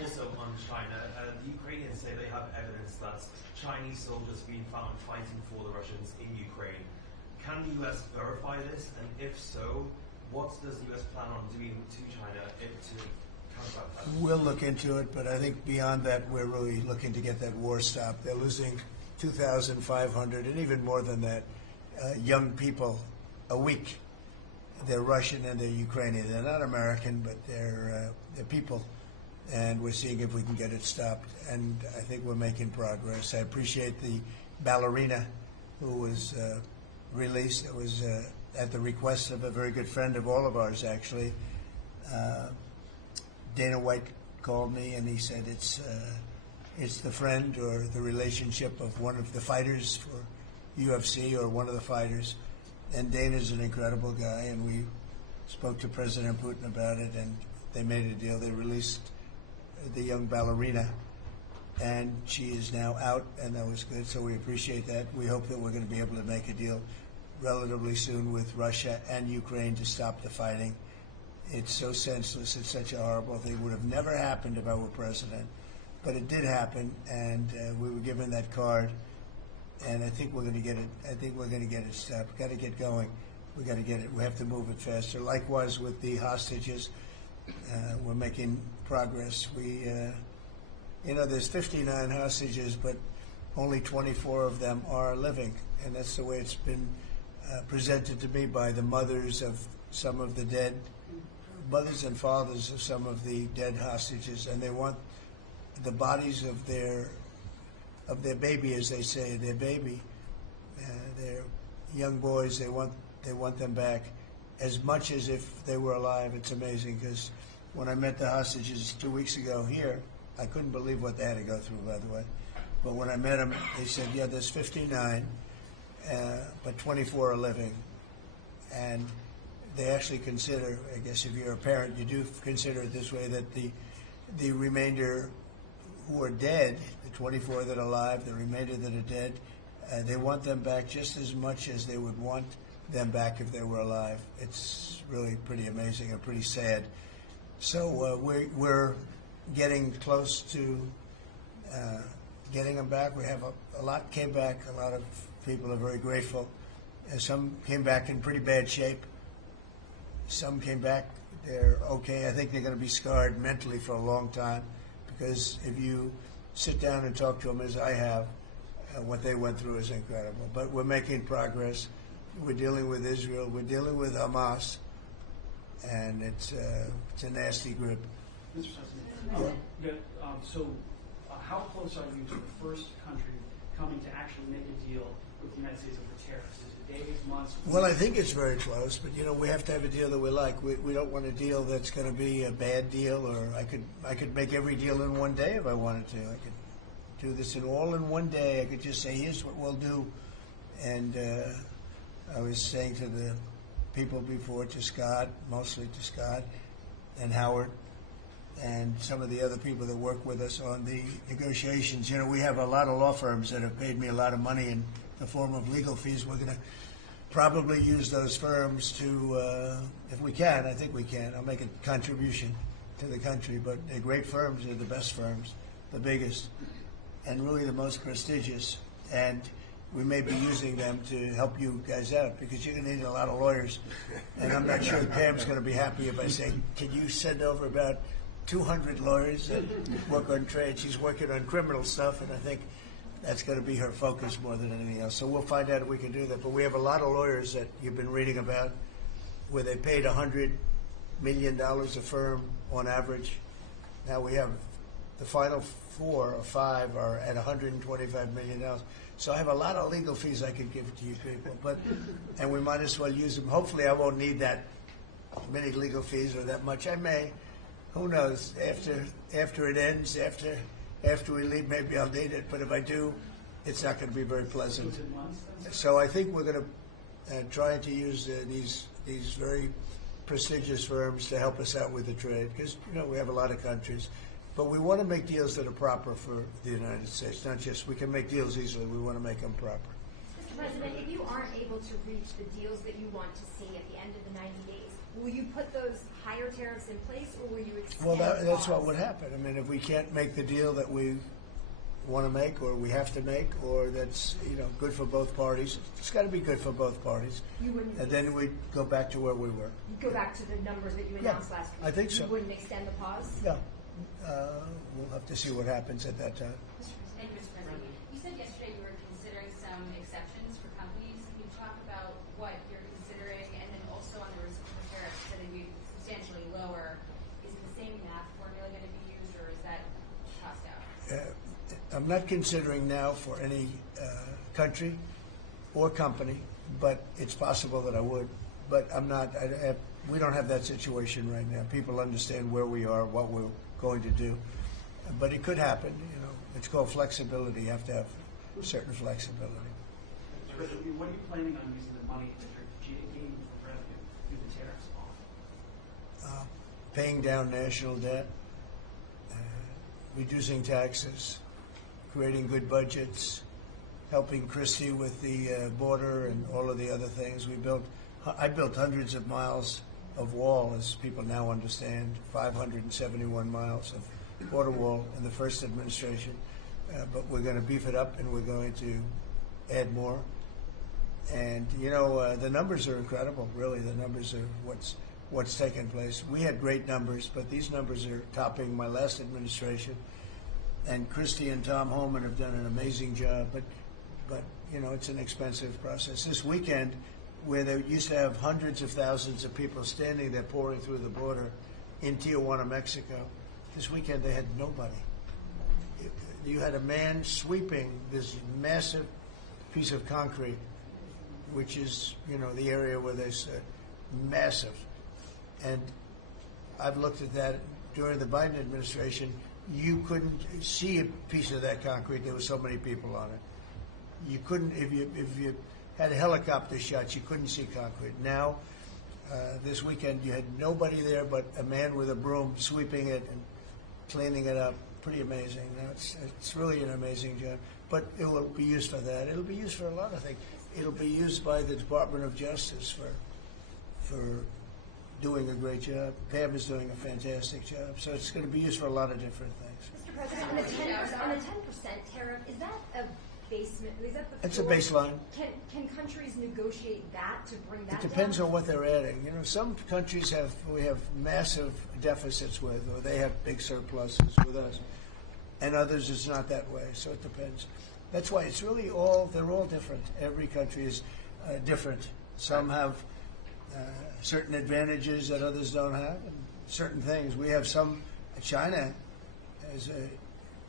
Also on China, the Ukrainians say they have evidence that Chinese soldiers being found fighting for the Russians in Ukraine. Can the U.S. verify this? And if so, what does the U.S. plan on doing to China to counteract that? We'll look into it, but I think beyond that, we're really looking to get that war stopped. They're losing 2,500 and even more than that young people a week. They're Russian and they're Ukrainian. They're not American, but they're people. And we're seeing if we can get it stopped. And I think we're making progress. I appreciate the ballerina who was released. It was at the request of a very good friend of all of ours, actually. Dana White called me and he said it's the friend or the relationship of one of the fighters for UFC or one of the fighters. And Dana's an incredible guy, and we spoke to President Putin about it, and they made a deal. They released the young ballerina, and she is now out, and that was good, so we appreciate that. We hope that we're going to be able to make a deal relatively soon with Russia and Ukraine to stop the fighting. It's so senseless. It's such a horrible thing. It would have never happened if I were president, but it did happen, and we were given that card. And I think we're going to get it. I think we're going to get it stopped. Got to get going. We got to get it. We have to move it faster. Likewise with the hostages, we're making progress. There's 59 hostages, but only 24 of them are living, and that's the way it's been presented to me by the mothers of some of the dead, mothers and fathers of some of the dead hostages, and they want the bodies of their baby, as they say, their baby, their young boys. They want them back as much as if they were alive. It's amazing because when I met the hostages 2 weeks ago here, I couldn't believe what they had to go through, by the way. But when I met them, they said, yeah, there's 59, but 24 are living. And they actually consider, I guess if you're a parent, you do consider it this way, that the remainder who are dead, the 24 that are alive, the remainder that are dead, they want them back just as much as they would want them back if they were alive. It's really pretty amazing and pretty sad. So we're getting close to getting them back. We have a lot came back. A lot of people are very grateful. Some came back in pretty bad shape. Some came back, they're okay. I think they're going to be scarred mentally for a long time. Because if you sit down and talk to them, as I have, what they went through is incredible. But we're making progress. We're dealing with Israel. We're dealing with Hamas, and it's a nasty grip. Mr. President, how close are you to the first country coming to actually make a deal with the United States over tariffs? Is it days, months? Well, I think it's very close, but we have to have a deal that we like. We don't want a deal that's going to be a bad deal, or I could make every deal in one day if I wanted to. I could do this all in one day. I could just say, here's what we'll do. And I was saying to the people before, to Scott, mostly to Scott and Howard, and some of the other people that work with us on the negotiations. We have a lot of law firms that have paid me a lot of money in the form of legal fees. We're going to probably use those firms to, if we can, I think we can. I'll make a contribution to the country, but they're great firms. They're the best firms, the biggest, and really the most prestigious. And we may be using them to help you guys out, because you're going to need a lot of lawyers. And I'm not sure Pam's going to be happy if I say, can you send over about 200 lawyers that work on trade? She's working on criminal stuff, and I think that's going to be her focus more than anything else. So we'll find out if we can do that. But we have a lot of lawyers that you've been reading about where they paid $100 million a firm on average. Now we have the final 4 or 5 are at $125 million. So I have a lot of legal fees I could give to you people, and we might as well use them. Hopefully I won't need that many legal fees or that much. I may. Who knows? After it ends, after we leave, maybe I'll need it. But if I do, it's not going to be very pleasant. So I think we're going to try to use these very prestigious firms to help us out with the trade, because we have a lot of countries. But we want to make deals that are proper for the United States, not just we can make deals easily. We want to make them proper. Mr. President, if you aren't able to reach the deals that you want to see at the end of the 90 days, will you put those higher tariffs in place, or will you extend? Well, that's what would happen. I mean, if we can't make the deal that we want to make, or we have to make, or that's good for both parties, it's got to be good for both parties. You wouldn't. And then we go back to where we were. You go back to the numbers that you announced last week. I think so. You wouldn't extend the pause. No. We'll have to see what happens at that time. Thank you, Mr. President. You said yesterday you were considering some exceptions for companies. Can you talk about what you're considering, and then also on the reciprocal tariffs that would be substantially lower? Is it the same math formula going to be used, or is that tossed out? I'm not considering now for any country or company, but it's possible that I would. But I'm not. We don't have that situation right now. People understand where we are, what we're going to do. But it could happen. It's called flexibility. You have to have certain flexibility. What are you planning on using the money that you're gaining for revenue through the tariffs on? Paying down national debt, reducing taxes, creating good budgets, helping Christie with the border and all of the other things. I built hundreds of miles of wall, as people now understand, 571 miles of border wall in the first administration. But we're going to beef it up, and we're going to add more. And, the numbers are incredible, really. The numbers are what's taken place. We had great numbers, but these numbers are topping my last administration. And Christie and Tom Homan have done an amazing job. But it's an expensive process. This weekend, where they used to have hundreds of thousands of people standing there pouring through the border in Tijuana, Mexico, this weekend they had nobody. You had a man sweeping this massive piece of concrete, which is, the area where they said massive. And I've looked at that during the Biden administration. You couldn't see a piece of that concrete. There were so many people on it. You couldn't, if you had helicopter shots, you couldn't see concrete. Now, this weekend, you had nobody there but a man with a broom sweeping it and cleaning it up. Pretty amazing. It's really an amazing job. But it will be used for that. It'll be used for a lot of things. It'll be used by the Department of Justice for doing a great job. Pam is doing a fantastic job. So it's going to be used for a lot of different things. Mr. President, on the 10% tariff, is that a basement? Is that the It's a floor? baseline. Can countries negotiate that to bring that It depends down? on what they're adding. Some countries we have massive deficits with, or they have big surpluses with us, and others it's not that way. So it depends. That's why it's really they're all different. Every country is different. Some have certain advantages that others don't have, and certain things. We have some. China has a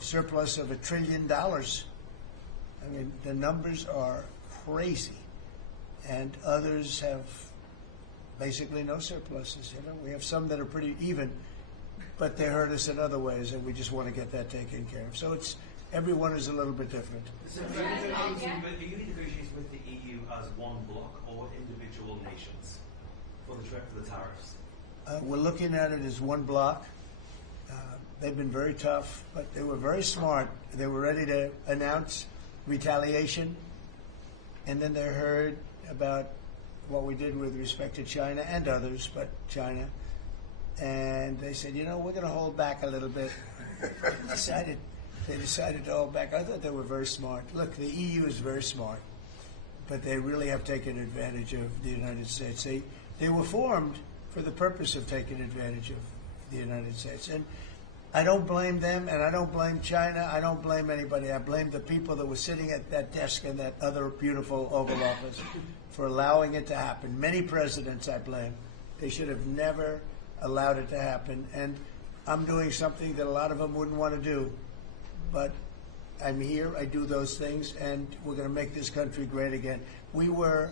surplus of $1 trillion. I mean, the numbers are crazy. And others have basically no surpluses. We have some that are pretty even, but they hurt us in other ways, and we just want to get that taken care of. So everyone is a little bit different. So are you negotiating with the EU as one bloc or individual nations for the tariffs? We're looking at it as one bloc. They've been very tough, but they were very smart. They were ready to announce retaliation, and then they heard about what we did with respect to China and others, but China. And they said, we're going to hold back a little bit. They decided to hold back. I thought they were very smart. Look, the EU is very smart, but they really have taken advantage of the United States. They were formed for the purpose of taking advantage of the United States. And I don't blame them, and I don't blame China. I don't blame anybody. I blame the people that were sitting at that desk in that other beautiful Oval Office for allowing it to happen. Many presidents I blame. They should have never allowed it to happen. And I'm doing something that a lot of them wouldn't want to do. But I'm here, I do those things, and we're going to make this country great again. We were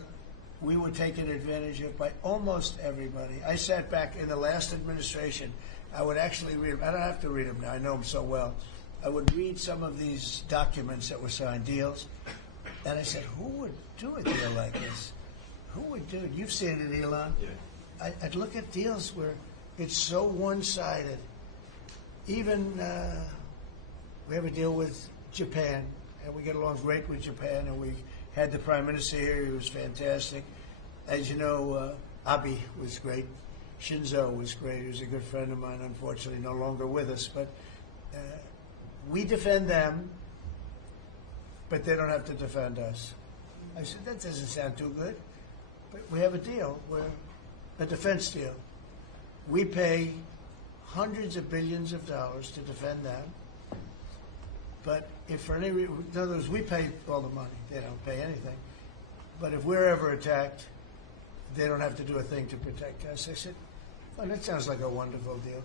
taken advantage of by almost everybody. I sat back in the last administration. I would actually read them. I don't have to read them now. I know them so well. I would read some of these documents that were signed, deals, and I said, who would do a deal like this? Who would do it? You've seen it, Elon. Yeah. I'd look at deals where it's so one-sided. Even we have a deal with Japan, and we get along great with Japan, and we had the Prime Minister here. He was fantastic. As you know, Abe was great. Shinzo was great. He was a good friend of mine, unfortunately no longer with us. But we defend them, but they don't have to defend us. I said, that doesn't sound too good. But we have a deal, a defense deal. We pay hundreds of billions of dollars to defend them. But if for any reason, in other words, we pay all the money. They don't pay anything. But if we're ever attacked, they don't have to do a thing to protect us. I said, well, that sounds like a wonderful deal.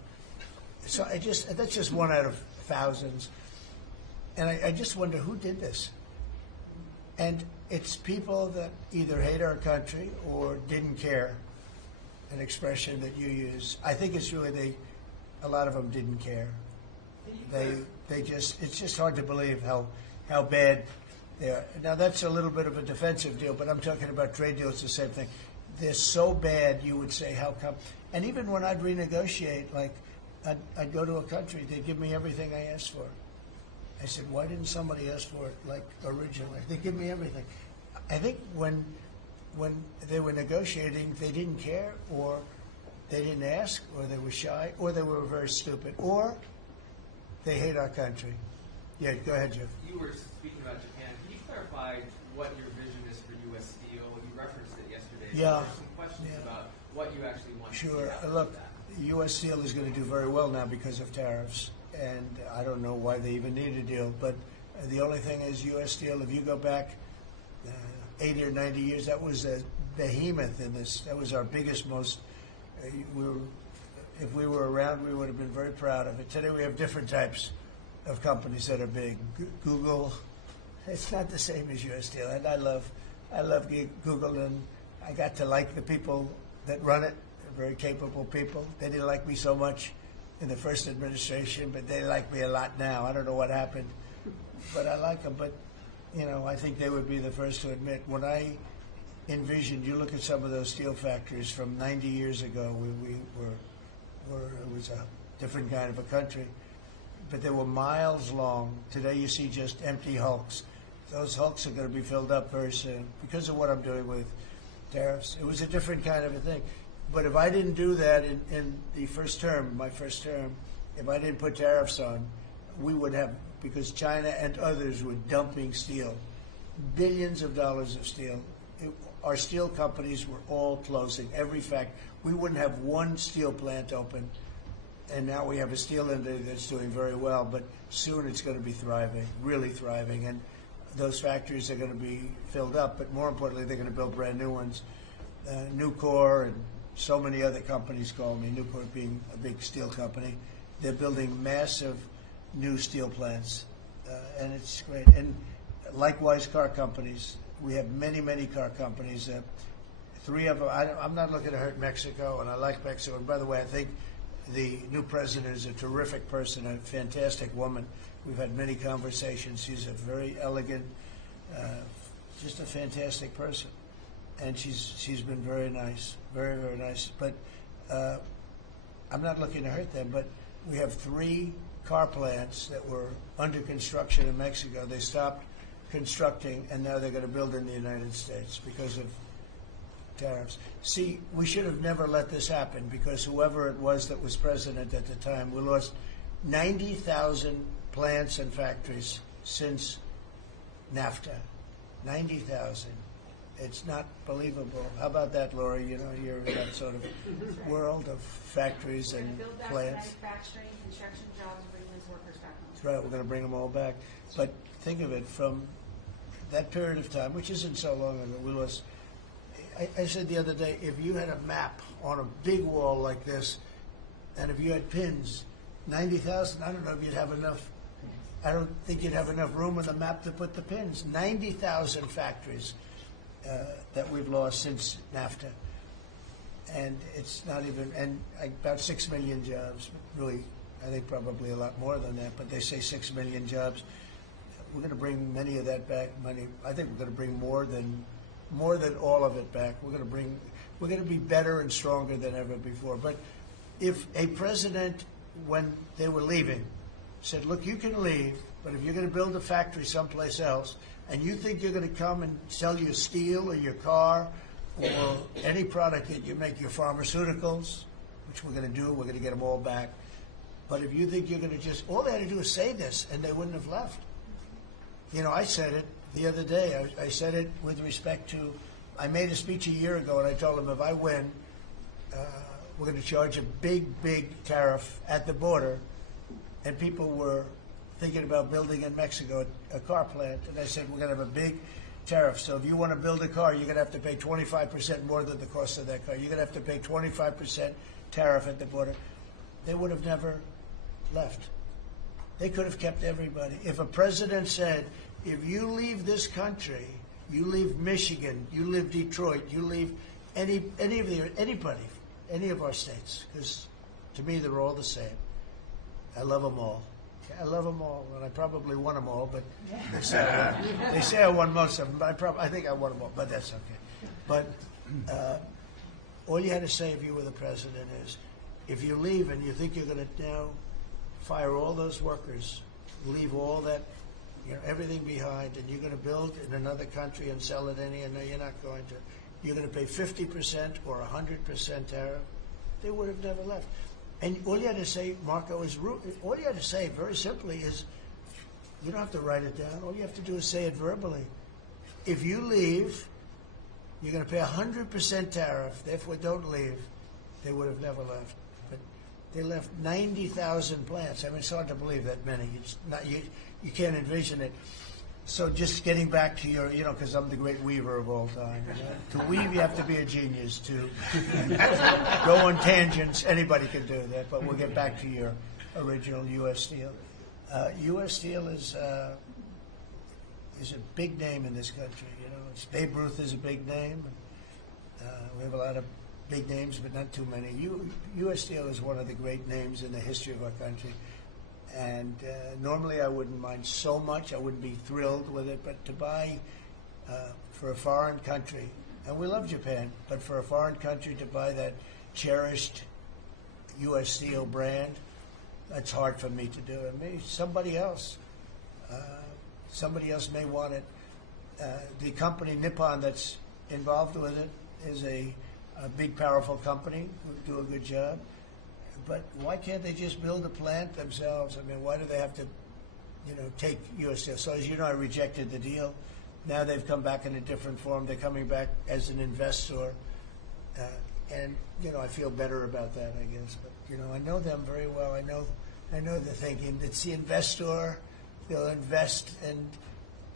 So that's just one out of thousands. And I just wonder who did this. And it's people that either hate our country or didn't care, an expression that you use. I think it's really a lot of them didn't care. It's just hard to believe how bad they are. Now, that's a little bit of a defensive deal, but I'm talking about trade deals, the same thing. They're so bad, you would say, how come? And even when I'd renegotiate, like, I'd go to a country, they'd give me everything I asked for. I said, why didn't somebody ask for it, like, originally? They give me everything. I think when they were negotiating, they didn't care, or they didn't ask, or they were shy, or they were very stupid, or they hate our country. Yeah, go ahead, Jeff. You were speaking about Japan. Can you clarify what your vision is for U.S. Steel? You referenced it yesterday. Yeah. There are some questions about what you actually want to see out of Look, that. U.S. Steel is going to do very well now because of tariffs, and I don't know why they even need a deal. But the only thing is U.S. Steel, if you go back 80 or 90 years, that was a behemoth in this. That was our biggest, most. If we were around, we would have been very proud of it. Today we have different types of companies that are big. Google, it's not the same as U.S. Steel, and I love Google, and I got to like the people that run it. They're very capable people. They didn't like me so much in the first administration, but they like me a lot now. I don't know what happened, but I like them. But I think they would be the first to admit when I envisioned. You look at some of those steel factories from 90 years ago. It was a different kind of a country, but they were miles long. Today you see just empty hulks. Those hulks are going to be filled up very soon because of what I'm doing with tariffs. It was a different kind of a thing. But if I didn't do that in the first term, my first term, if I didn't put tariffs on, we would have, because China and others were dumping steel, billions of dollars of steel. Our steel companies were all closing, every factory. We wouldn't have one steel plant open, and now we have a steel industry that's doing very well, but soon it's going to be thriving, really thriving, and those factories are going to be filled up, but more importantly, they're going to build brand new ones. Nucor and so many other companies call me, Nucor being a big steel company. They're building massive new steel plants, and it's great. And likewise, car companies. we have many, many car companies. Three of them, I'm not looking to hurt Mexico, and I like Mexico. And by the way, I think the new president is a terrific person, a fantastic woman. We've had many conversations. She's a very elegant, just a fantastic person. And she's been very nice, very, very nice. But I'm not looking to hurt them, but we have 3 car plants that were under construction in Mexico. They stopped constructing, and now they're going to build in the United States because of tariffs. See, we should have never let this happen, because whoever it was that was president at the time, we lost 90,000 plants and factories since NAFTA. 90,000. It's not believable. How about that, Lori? You know, you're in that sort of world of factories and Build back plants. manufacturing, construction jobs, bring those workers back home. That's right. We're going to bring them all back. But think of it, from that period of time, which isn't so long ago, we lost. I said the other day, if you had a map on a big wall like this, and if you had pins, 90,000, I don't know if you'd have enough. I don't think you'd have enough room on the map to put the pins. 90,000 factories that we've lost since NAFTA. And it's not even, and about 6 million jobs. Really, I think probably a lot more than that, but they say 6 million jobs. We're going to bring many of that back. I think we're going to bring more than all of it back. We're going to be better and stronger than ever before. But if a president, when they were leaving, said, look, you can leave, but if you're going to build a factory someplace else, and you think you're going to come and sell your steel or your car or any product that you make, your pharmaceuticals, which we're going to do, we're going to get them all back. But if you think you're going to just, all they had to do is say this, and they wouldn't have left. You know, I said it the other day. I said it with respect to, I made a speech a year ago, and I told them if I win, we're going to charge a big, big tariff at the border. And people were thinking about building in Mexico a car plant. And I said, we're going to have a big tariff. So if you want to build a car, you're going to have to pay 25% more than the cost of that car. You're going to have to pay 25% tariff at the border. They would have never left. They could have kept everybody. If a president said, if you leave this country, you leave Michigan, you leave Detroit, you leave anybody, any of our states, because to me they're all the same. I love them all. I love them all, and I probably won them all, but they say I won most of them, but I think I won them all, but that's okay. But all you had to say if you were the president is, if you leave and you think you're going to now fire all those workers, leave all that, you know, everything behind, and you're going to build in another country and sell it any, and no, you're not going to. You're going to pay 50% or 100% tariff. They would have never left. And all you had to say, Marco, all you had to say very simply is, you don't have to write it down. All you have to do is say it verbally. If you leave, you're going to pay 100% tariff. Therefore, don't leave. They would have never left. But they left 90,000 plants. I mean, it's hard to believe that many. It's not, you can't envision it. So just getting back to your, you know, because I'm the great weaver of all time. You know? To weave, you have to be a genius. To go on tangents, anybody can do that. But we'll get back to your original U.S. Steel. U.S. Steel is a big name in this country. You know, Babe Ruth is a big name. We have a lot of big names, but not too many. U.S. Steel is one of the great names in the history of our country. And normally I wouldn't mind so much. I wouldn't be thrilled with it. But to buy for a foreign country, and we love Japan, but for a foreign country to buy that cherished U.S. Steel brand, that's hard for me to do. And maybe somebody else may want it. The company Nippon that's involved with it is a big, powerful company who do a good job. But why can't they just build a plant themselves? I mean, why do they have to, you know, take U.S. Steel? So as you know, I rejected the deal. Now they've come back in a different form. They're coming back as an investor. And, you know, I feel better about that, I guess. But, you know, I know them very well. I know they're thinking it's the investor. They'll invest, and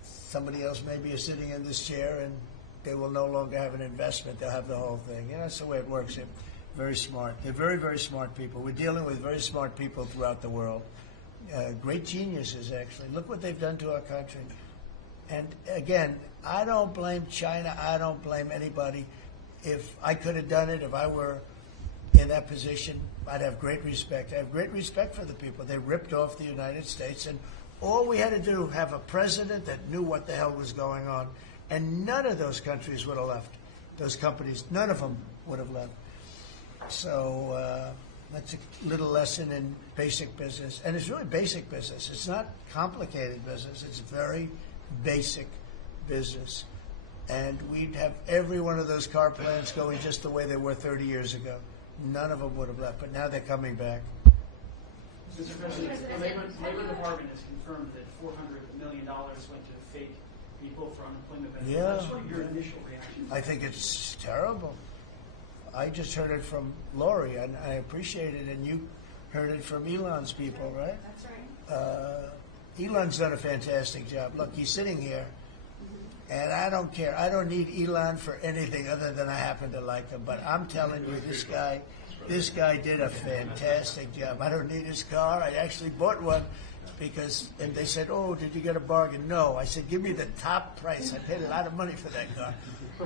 somebody else maybe is sitting in this chair, and they will no longer have an investment. They'll have the whole thing. You know, that's the way it works. They're very smart. They're very, very smart people. We're dealing with very smart people throughout the world. Great geniuses, actually. Look what they've done to our country. And again, I don't blame China. I don't blame anybody. If I could have done it, if I were in that position, I'd have great respect. I have great respect for the people. They ripped off the United States, and all we had to do, have a president that knew what the hell was going on, and none of those countries would have left. Those companies, none of them would have left. So that's a little lesson in basic business. And it's really basic business. It's not complicated business. It's very basic business. And we'd have every one of those car plants going just the way they were 30 years ago. None of them would have left, but now they're coming back. Mr. President, the Labor Department has confirmed that $400 million went to fake people for unemployment benefits. Yeah. That's what your initial reaction. I think it's terrible. I just heard it from Lori, and I appreciate it, and you heard it from Elon's people, right? That's right. Elon's done a fantastic job. Look, he's sitting here, and I don't care. I don't need Elon for anything other than I happen to like him. But I'm telling you, this guy did a fantastic job. I don't need his car. I actually bought one because, and they said, "Oh, did you get a bargain?" No. I said, "Give me the top price." I paid a lot of money for that car.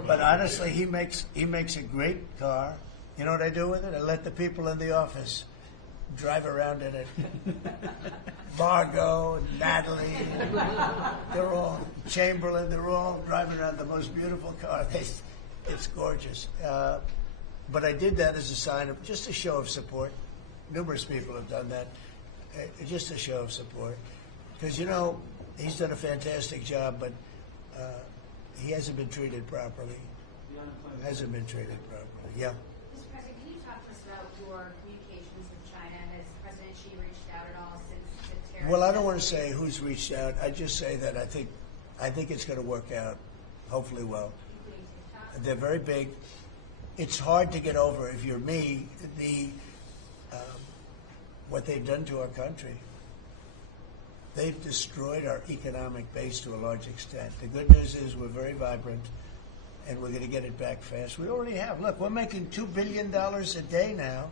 But honestly, he makes a great car. You know what I do with it? I let the people in the office drive around in it. Margot and Natalie, they're all, Chamberlain, they're all driving around the most beautiful car. It's gorgeous. But I did that as a sign of, just a show of support. Numerous people have done that. Just a show of support. Because, you know, he's done a fantastic job, but he hasn't been treated properly. Hasn't been treated properly. Yeah. Mr. President, can you talk to us about your communications with China? Has President Xi reached out at all since the tariff? Well, I don't want to say who's reached out. I just say that I think it's going to work out, hopefully well. They're very big. It's hard to get over, if you're me, what they've done to our country. They've destroyed our economic base to a large extent. The good news is we're very vibrant, and we're going to get it back fast. We already have. Look, we're making $2 billion a day now,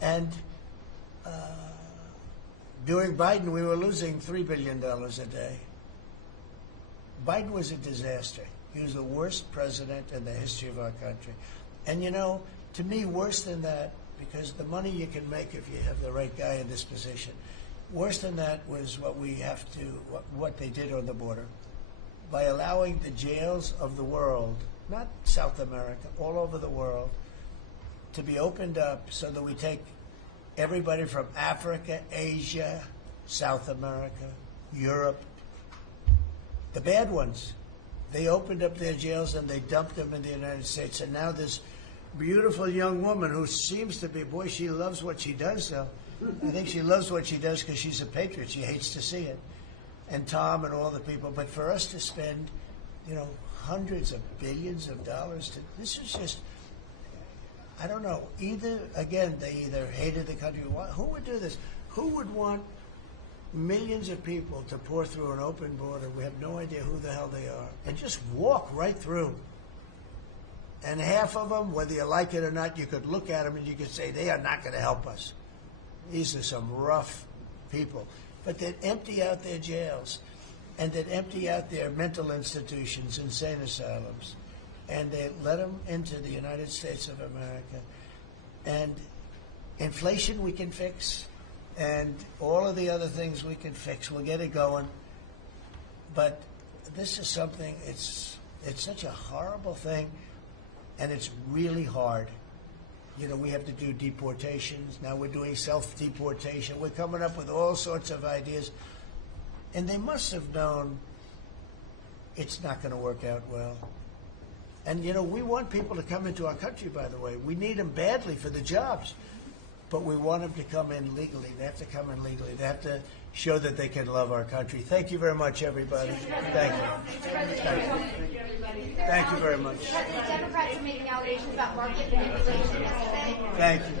and during Biden, we were losing $3 billion a day. Biden was a disaster. He was the worst president in the history of our country. And, you know, to me, worse than that, because the money you can make if you have the right guy in this position, worse than that was what they did on the border. By allowing the jails of the world, not South America, all over the world, to be opened up so that we take everybody from Africa, Asia, South America, Europe, the bad ones. They opened up their jails and they dumped them in the United States. And now this beautiful young woman who seems to be, boy, she loves what she does, though. I think she loves what she does because she's a patriot. She hates to see it. And Tom and all the people. But for us to spend, you know, hundreds of billions of dollars this is just, I don't know. They either hated the country. Who would do this? Who would want millions of people to pour through an open border? We have no idea who the hell they are. And just walk right through. And half of them, whether you like it or not, you could look at them and you could say, they are not going to help us. These are some rough people. But they'd empty out their jails, and they'd empty out their mental institutions, insane asylums, and they'd let them into the United States of America. And inflation we can fix, and all of the other things we can fix. We'll get it going. But this is something, it's such a horrible thing, and it's really hard. You know, we have to do deportations. Now we're doing self-deportation. We're coming up with all sorts of ideas. And they must have known it's not going to work out well. And, you know, we want people to come into our country, by the way. We need them badly for the jobs. But we want them to come in legally. They have to come in legally. They have to show that they can love our country. Thank you very much, everybody. Thank you. Thank you very much. The Democrats are making allegations about market manipulation. Thank you.